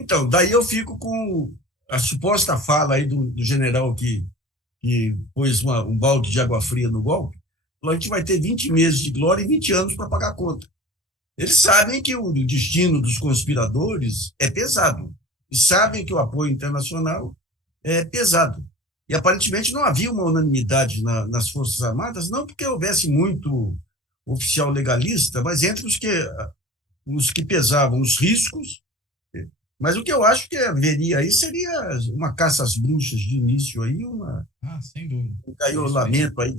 Então, daí eu fico com a suposta fala aí do general que pôs um balde de água fria no golpe. A gente vai ter 20 meses de glória e 20 anos para pagar a conta. Eles sabem que o destino dos conspiradores é pesado. E sabem que o apoio internacional é pesado. E, aparentemente, não havia uma unanimidade nas Forças Armadas, não porque houvesse muito oficial legalista, mas entre os que pesavam os riscos. Mas o que eu acho que haveria aí seria uma caça às bruxas de início, aí sem dúvida. Um caiolamento aí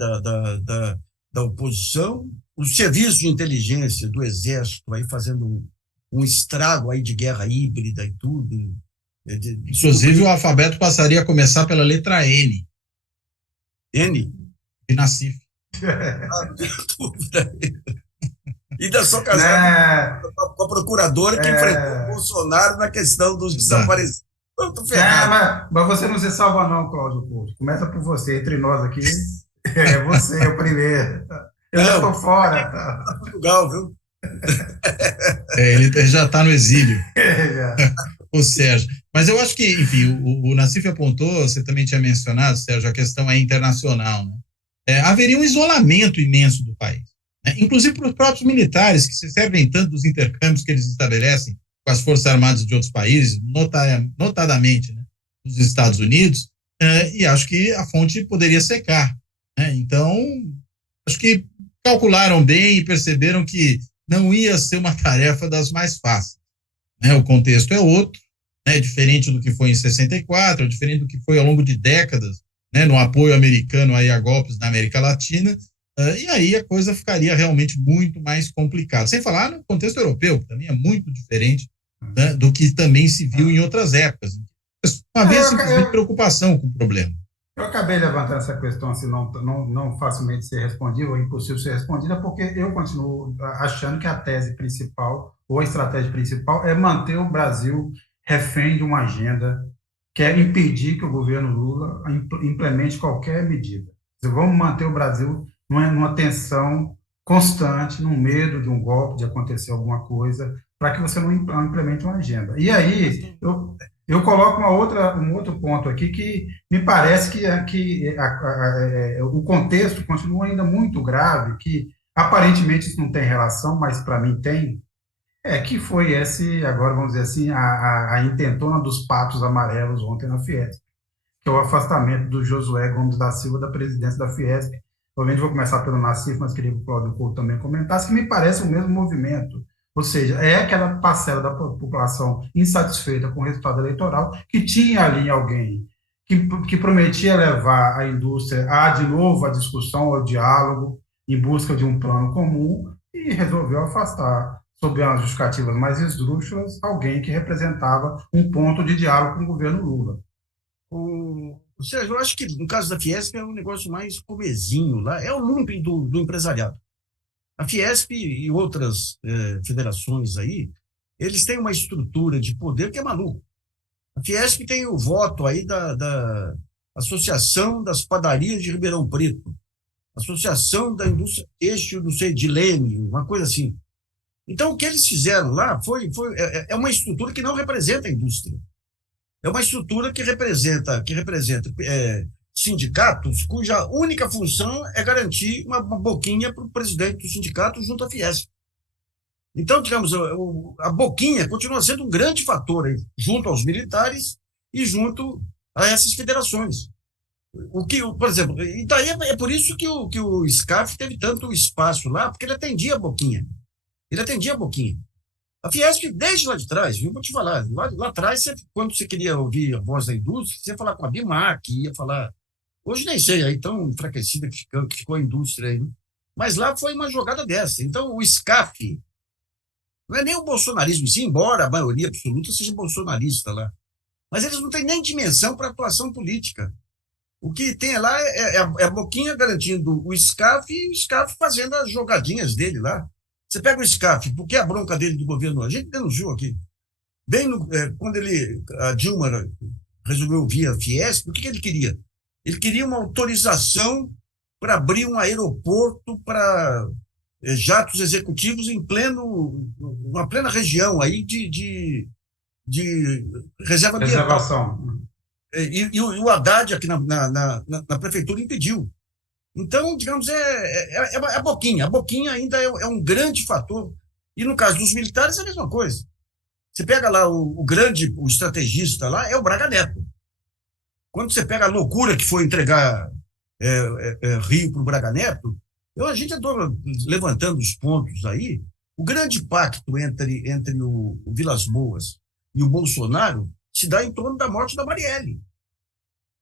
da oposição, o serviço de inteligência do Exército aí fazendo um estrago aí de guerra híbrida e tudo. Inclusive, o alfabeto passaria a começar pela letra N. N? De Nassif. Ainda sou casado com a procuradora que enfrentou o Bolsonaro na questão dos desaparecidos. Mas você não se salva não, Cláudio Couto. Começa por você, entre nós aqui. Você é o primeiro. Eu já estou fora. Tá Portugal, viu? Ele já está no exílio. O Sérgio. Mas eu acho que, enfim, o Nassif apontou, você também tinha mencionado, Sérgio, a questão é internacional, né? Haveria um isolamento imenso do país, né? Inclusive para os próprios militares, que se servem tanto dos intercâmbios que eles estabelecem com as Forças Armadas de outros países, notadamente, né, dos Estados Unidos, e acho que a fonte poderia secar, né? Então, acho que calcularam bem e perceberam que não ia ser uma tarefa das mais fáceis, né? O contexto é outro, né, diferente do que foi em 64, diferente do que foi ao longo de décadas, né, no apoio americano aí a golpes na América Latina, e aí a coisa ficaria realmente muito mais complicada. Sem falar no contexto europeu, que também é muito diferente, né, do que também se viu em outras épocas. Havia simplesmente preocupação com o problema. Eu acabei levantando essa questão assim, não facilmente ser respondida, ou impossível ser respondida, porque eu continuo achando que a tese principal, ou a estratégia principal, é manter o Brasil refém de uma agenda que é impedir que o governo Lula implemente qualquer medida. Vamos manter o Brasil numa tensão constante, num medo de um golpe, de acontecer alguma coisa, para que você não implemente uma agenda. E aí, eu coloco um outro ponto aqui que me parece que o contexto continua ainda muito grave, que aparentemente isso não tem relação, mas para mim tem, que foi agora vamos dizer assim, a intentona dos patos amarelos ontem na Fiesp, que é o afastamento do Josué Gomes da Silva da presidência da Fiesp. Obviamente vou começar pelo Nassif, mas queria que o Cláudio Couto também comentasse, que me parece o mesmo movimento. Ou seja, é aquela parcela da população insatisfeita com o resultado eleitoral que tinha ali alguém que prometia levar a indústria de novo a discussão, ao diálogo, em busca de um plano comum, e resolveu afastar, sob as justificativas mais esdrúxulas, alguém que representava um ponto de diálogo com o governo Lula. Sérgio, eu acho que no caso da Fiesp é um negócio mais comezinho lá, é o lumping do empresariado. A Fiesp e outras federações aí, eles têm uma estrutura de poder que é maluco. A Fiesp tem o voto aí da Associação das Padarias de Ribeirão Preto, Associação da Indústria Têxtil, não sei, de Leme, uma coisa assim. Então, o que eles fizeram lá é uma estrutura que não representa a indústria. É uma estrutura que representa sindicatos cuja única função é garantir uma boquinha para o presidente do sindicato junto à Fiesp. Então, digamos, a boquinha continua sendo um grande fator aí, junto aos militares e junto a essas federações. Por exemplo, e daí é por isso que o SCAF teve tanto espaço lá, porque ele atendia a boquinha. A Fiesp, desde lá de trás, vou te falar, lá atrás, quando você queria ouvir a voz da indústria, você ia falar com a Bimac, ia falar... Hoje nem sei, aí tão enfraquecida que ficou a indústria aí, né? Mas lá foi uma jogada dessa. Então, o SCAF não é nem o bolsonarismo, sim, embora a maioria absoluta seja bolsonarista lá. Mas eles não têm nem dimensão para atuação política. O que tem lá é a boquinha garantindo o SCAF e o SCAF fazendo as jogadinhas dele lá. Você pega o SCAF, por que a bronca dele do governo? A gente denunciou aqui. Quando a Dilma resolveu ouvir a Fiesp, o que ele queria? Ele queria uma autorização para abrir um aeroporto para jatos executivos uma plena região aí de reserva ambiental. Reservação. E o Haddad aqui na prefeitura impediu. Então, digamos, é a boquinha. A boquinha ainda é um grande fator. E no caso dos militares é a mesma coisa. Você pega lá o estrategista lá, é o Braga Neto. Quando você pega a loucura que foi entregar Rio para o Braga Neto, a gente andou levantando os pontos aí. O grande pacto entre o Vilas Boas e o Bolsonaro se dá em torno da morte da Marielle.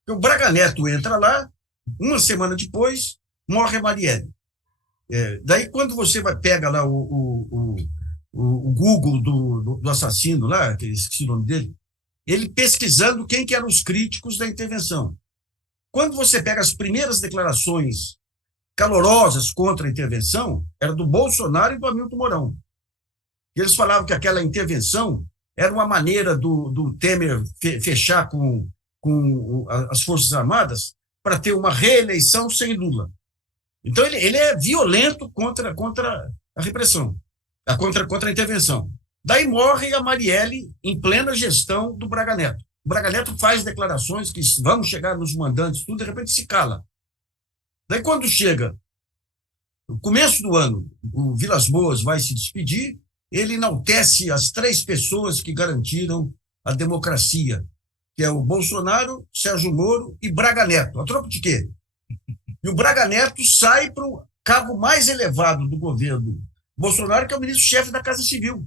O Braga Neto entra lá, uma semana depois, morre a Marielle. Daí, quando você pega lá o Google do assassino lá, que eu esqueci o nome dele, ele pesquisando quem que eram os críticos da intervenção. Quando você pega as primeiras declarações calorosas contra a intervenção, era do Bolsonaro e do Hamilton Mourão. Eles falavam que aquela intervenção era uma maneira do Temer fechar com as Forças Armadas para ter uma reeleição sem Lula. Então, ele é violento contra a repressão, contra a intervenção. Daí morre a Marielle em plena gestão do Braga Neto. O Braga Neto faz declarações que vamos chegar nos mandantes, tudo, de repente se cala. Daí quando chega no começo do ano, o Vilas Boas vai se despedir, ele enaltece as 3 pessoas que garantiram a democracia, que é o Bolsonaro, Sérgio Moro e Braga Neto. A troco de quê? E o Braga Neto sai para o cargo mais elevado do governo Bolsonaro, que é o ministro-chefe da Casa Civil.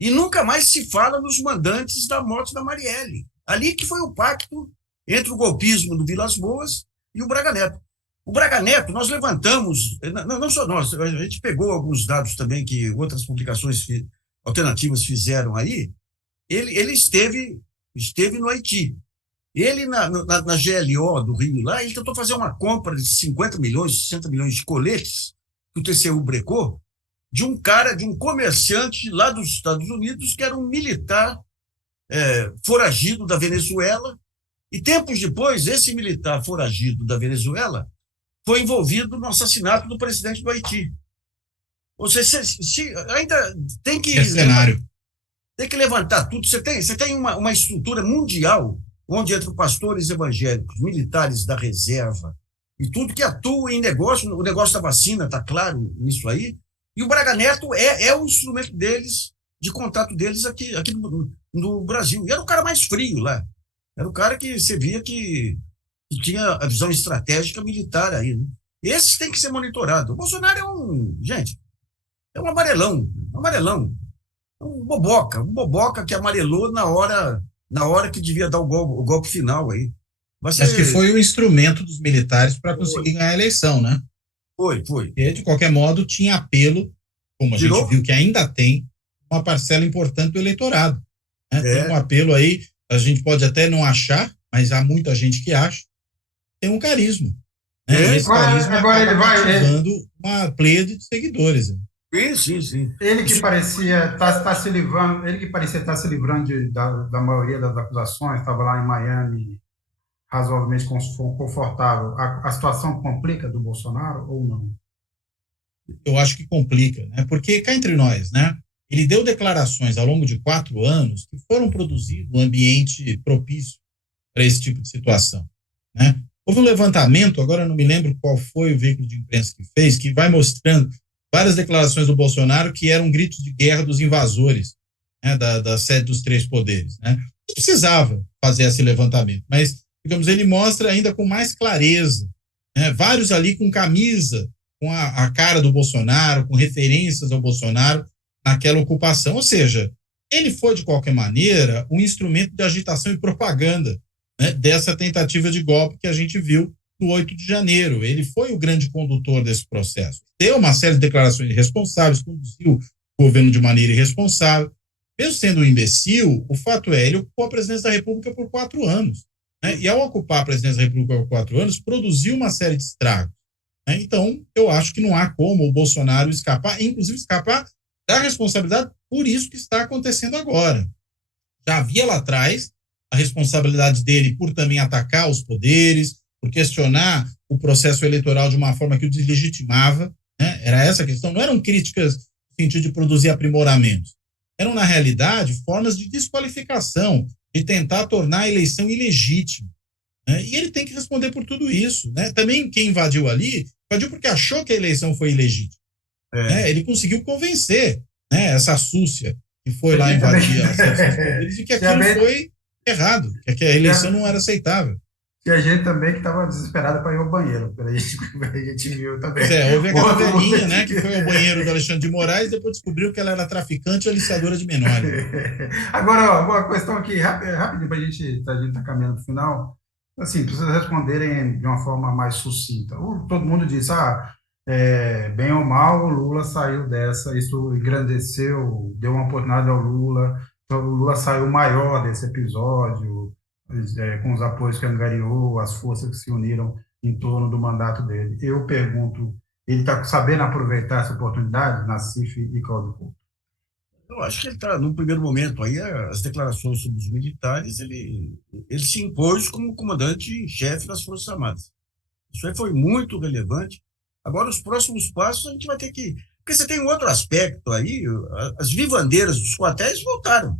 E nunca mais se fala nos mandantes da morte da Marielle. Ali que foi o pacto entre o golpismo do Vilas Boas e o Braga Neto. O Braga Neto, nós levantamos, não só nós, a gente pegou alguns dados também que outras publicações alternativas fizeram aí. Ele esteve no Haiti. Ele, na GLO do Rio, lá, ele tentou fazer uma compra de 50 milhões, 60 milhões de coletes que o TCU brecou, de um comerciante lá dos Estados Unidos, que era um militar foragido da Venezuela. E tempos depois, esse militar foragido da Venezuela foi envolvido no assassinato do presidente do Haiti. Ou seja, ainda tem que... cenário. Tem que levantar tudo. Você tem uma estrutura mundial onde entre pastores evangélicos, militares da reserva e tudo que atua em negócio, o negócio da vacina, está claro nisso aí, e o Braga Neto é o instrumento deles, de contato deles aqui no Brasil. E era o cara mais frio lá. Era o cara que você via que tinha a visão estratégica militar aí. Né? Esses têm que ser monitorados. O Bolsonaro é um amarelão. Um boboca que amarelou na hora que devia dar o golpe final aí. Mas que foi o instrumento dos militares para conseguir ganhar a eleição, né? Foi. E, de qualquer modo, tinha apelo, como a gente viu que ainda tem, uma parcela importante do eleitorado. Né? Tem um apelo aí, a gente pode até não achar, mas há muita gente que acha, tem um carisma. Né? Esse carisma agora ele vai ativando uma pleiade de seguidores. Né? Sim. Ele que parecia estar se livrando, da maioria das acusações, estava lá em Miami, razoavelmente confortável. A situação complica do Bolsonaro ou não? Eu acho que complica, né? Porque cá entre nós, né? Ele deu declarações ao longo de 4 anos que foram produzidas um ambiente propício para esse tipo de situação, né? Houve um levantamento, agora não me lembro qual foi o veículo de imprensa que fez, que vai mostrando várias declarações do Bolsonaro que eram gritos de guerra dos invasores, né, da sede dos 3 poderes. Né? Não precisava fazer esse levantamento, mas, digamos, ele mostra ainda com mais clareza, né, vários ali com camisa, com a cara do Bolsonaro, com referências ao Bolsonaro naquela ocupação. Ou seja, ele foi, de qualquer maneira, um instrumento de agitação e propaganda, né, dessa tentativa de golpe que a gente viu no 8 de janeiro. Ele foi o grande condutor desse processo. Deu uma série de declarações irresponsáveis, conduziu o governo de maneira irresponsável. Mesmo sendo um imbecil, o fato é, ele ocupou a presidência da República por 4 anos. Né? E ao ocupar a presidência da República por 4 anos, produziu uma série de estragos. Né? Então, eu acho que não há como o Bolsonaro escapar, inclusive escapar da responsabilidade por isso que está acontecendo agora. Já havia lá atrás a responsabilidade dele por também atacar os poderes, por questionar o processo eleitoral de uma forma que o deslegitimava, né? Era essa a questão, não eram críticas no sentido de produzir aprimoramentos, eram, na realidade, formas de desqualificação, de tentar tornar a eleição ilegítima. Né? E ele tem que responder por tudo isso. Né? Também quem invadiu ali, invadiu porque achou que a eleição foi ilegítima. Né? Ele conseguiu convencer, né, essa súcia que foi lá invadir a sede dos poderes de que aquilo foi errado, que a eleição não era aceitável. E a gente também que estava desesperada para ir ao banheiro, a gente viu também. Houve aquela velhinha, né, que foi ao banheiro do Alexandre de Moraes e depois descobriu que ela era traficante e aliciadora de menores. Agora, uma questão aqui, rapidinho, para a gente estar caminhando para o final, assim, para vocês responderem de uma forma mais sucinta. Todo mundo diz, bem ou mal, o Lula saiu dessa, isso engrandeceu, deu uma oportunidade ao Lula, então, o Lula saiu maior desse episódio, com os apoios que angariou, as forças que se uniram em torno do mandato dele. Eu pergunto, ele está sabendo aproveitar essa oportunidade, Nassif e Cláudio Couto? Eu acho que ele está, num primeiro momento, aí as declarações sobre os militares, ele se impôs como comandante-chefe das Forças Armadas. Isso aí foi muito relevante. Agora, os próximos passos, a gente vai ter que... Porque você tem um outro aspecto aí, as vivandeiras dos quartéis voltaram.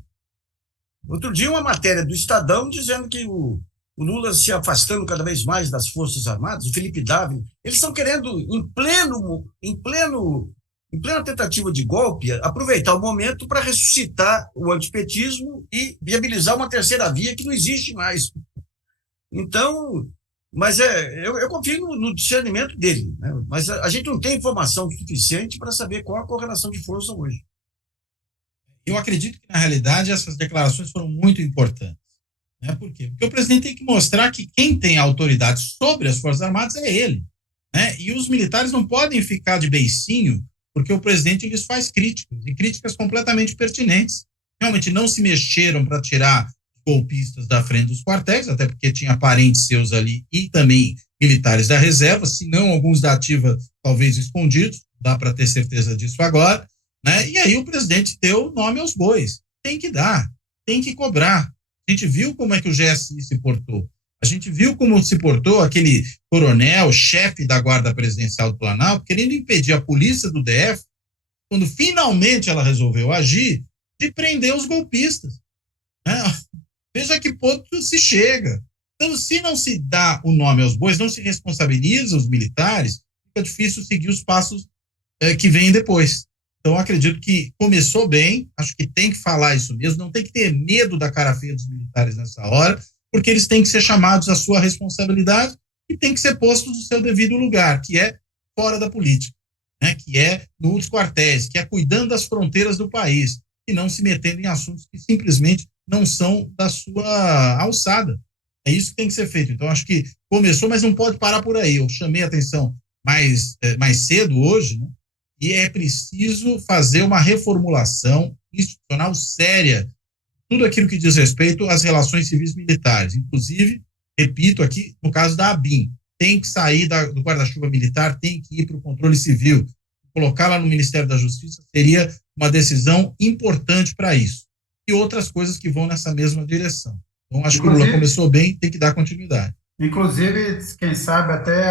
Outro dia, uma matéria do Estadão dizendo que o Lula se afastando cada vez mais das Forças Armadas, o Felipe Dávila, eles estão querendo, em plena tentativa de golpe, aproveitar o momento para ressuscitar o antipetismo e viabilizar uma terceira via que não existe mais. Então, mas eu confio no discernimento dele, né? Mas a gente não tem informação suficiente para saber qual a correlação de força hoje. Eu acredito que, na realidade, essas declarações foram muito importantes. Né? Por quê? Porque o presidente tem que mostrar que quem tem autoridade sobre as Forças Armadas é ele. Né? E os militares não podem ficar de beicinho, porque o presidente lhes faz críticas, e críticas completamente pertinentes. Realmente não se mexeram para tirar golpistas da frente dos quartéis, até porque tinha parentes seus ali e também militares da reserva, se não alguns da ativa talvez escondidos, dá para ter certeza disso agora. Né? E aí o presidente deu nome aos bois. Tem que dar, tem que cobrar. A gente viu como é que o GSI se portou. A gente viu como se portou aquele coronel, chefe da Guarda Presidencial do Planalto, querendo impedir a polícia do DF, quando finalmente ela resolveu agir, de prender os golpistas. Né? Veja a que ponto se chega. Então, se não se dá o nome aos bois, não se responsabiliza os militares, fica difícil seguir os passos que vêm depois. Então, acredito que começou bem, acho que tem que falar isso mesmo, não tem que ter medo da cara feia dos militares nessa hora, porque eles têm que ser chamados à sua responsabilidade e têm que ser postos no seu devido lugar, que é fora da política, né? Que é nos quartéis, que é cuidando das fronteiras do país, e não se metendo em assuntos que simplesmente não são da sua alçada. É isso que tem que ser feito. Então, acho que começou, mas não pode parar por aí. Eu chamei a atenção mais cedo hoje, né? E é preciso fazer uma reformulação institucional séria, tudo aquilo que diz respeito às relações civis militares. Inclusive, repito aqui, no caso da ABIN, tem que sair do guarda-chuva militar, tem que ir para o controle civil. Colocá-la no Ministério da Justiça seria uma decisão importante para isso. E outras coisas que vão nessa mesma direção. Então, acho que o Lula começou bem, tem que dar continuidade. Inclusive, quem sabe até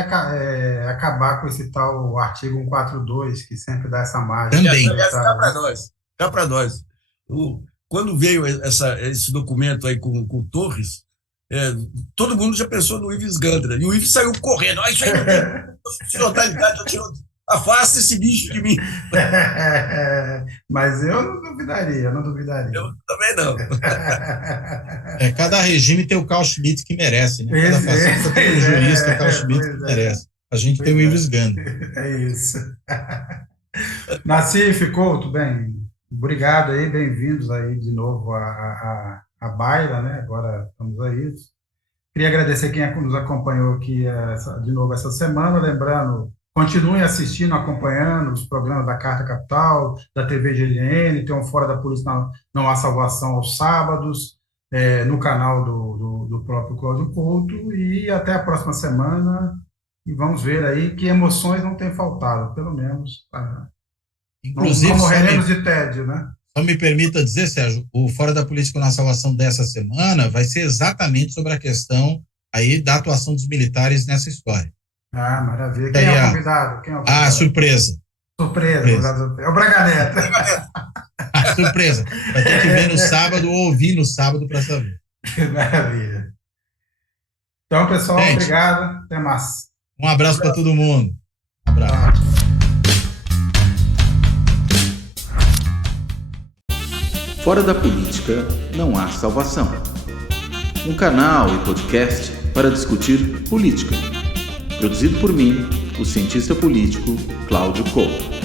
acabar com esse tal artigo 142, que sempre dá essa margem. Também. Cá para nós. Quando veio esse documento aí com Torres, todo mundo já pensou no Ives Gandra. E o Ives saiu correndo. Isso aí não tem totalidade. Afasta esse bicho de mim. Mas eu não duvidaria. Eu também não. Cada regime tem o Carl Schmitt que merece, né? Cada fascista tem o jurista Carl Schmitt que merece. A gente tem o Ives Gandra. É isso. Nassif, Couto, bem, obrigado aí, bem-vindos aí de novo à Baila, né? Agora estamos aí. Queria agradecer quem nos acompanhou aqui de novo essa semana, lembrando, continuem assistindo, acompanhando os programas da Carta Capital, da TV GLN, tem um Fora da Polícia Não Há Salvação aos sábados, no canal do próprio Cláudio Couto, e até a próxima semana, e vamos ver aí que emoções não têm faltado, pelo menos. Inclusive, não morreremos de tédio, né? Só me permita dizer, Sérgio, o Fora da Política na Salvação dessa semana vai ser exatamente sobre a questão aí da atuação dos militares nessa história. Ah, maravilha. Quem é o convidado? Surpresa. Surpresa. É o Braga Neto. Surpresa. Vai ter que ver no sábado ou ouvir no sábado para saber. Maravilha. Então, pessoal, gente, obrigado. Até mais. Um abraço para todo mundo. Um abraço. Fora da política não há salvação. Um canal e podcast para discutir política. Produzido por mim, o cientista político Cláudio Couto.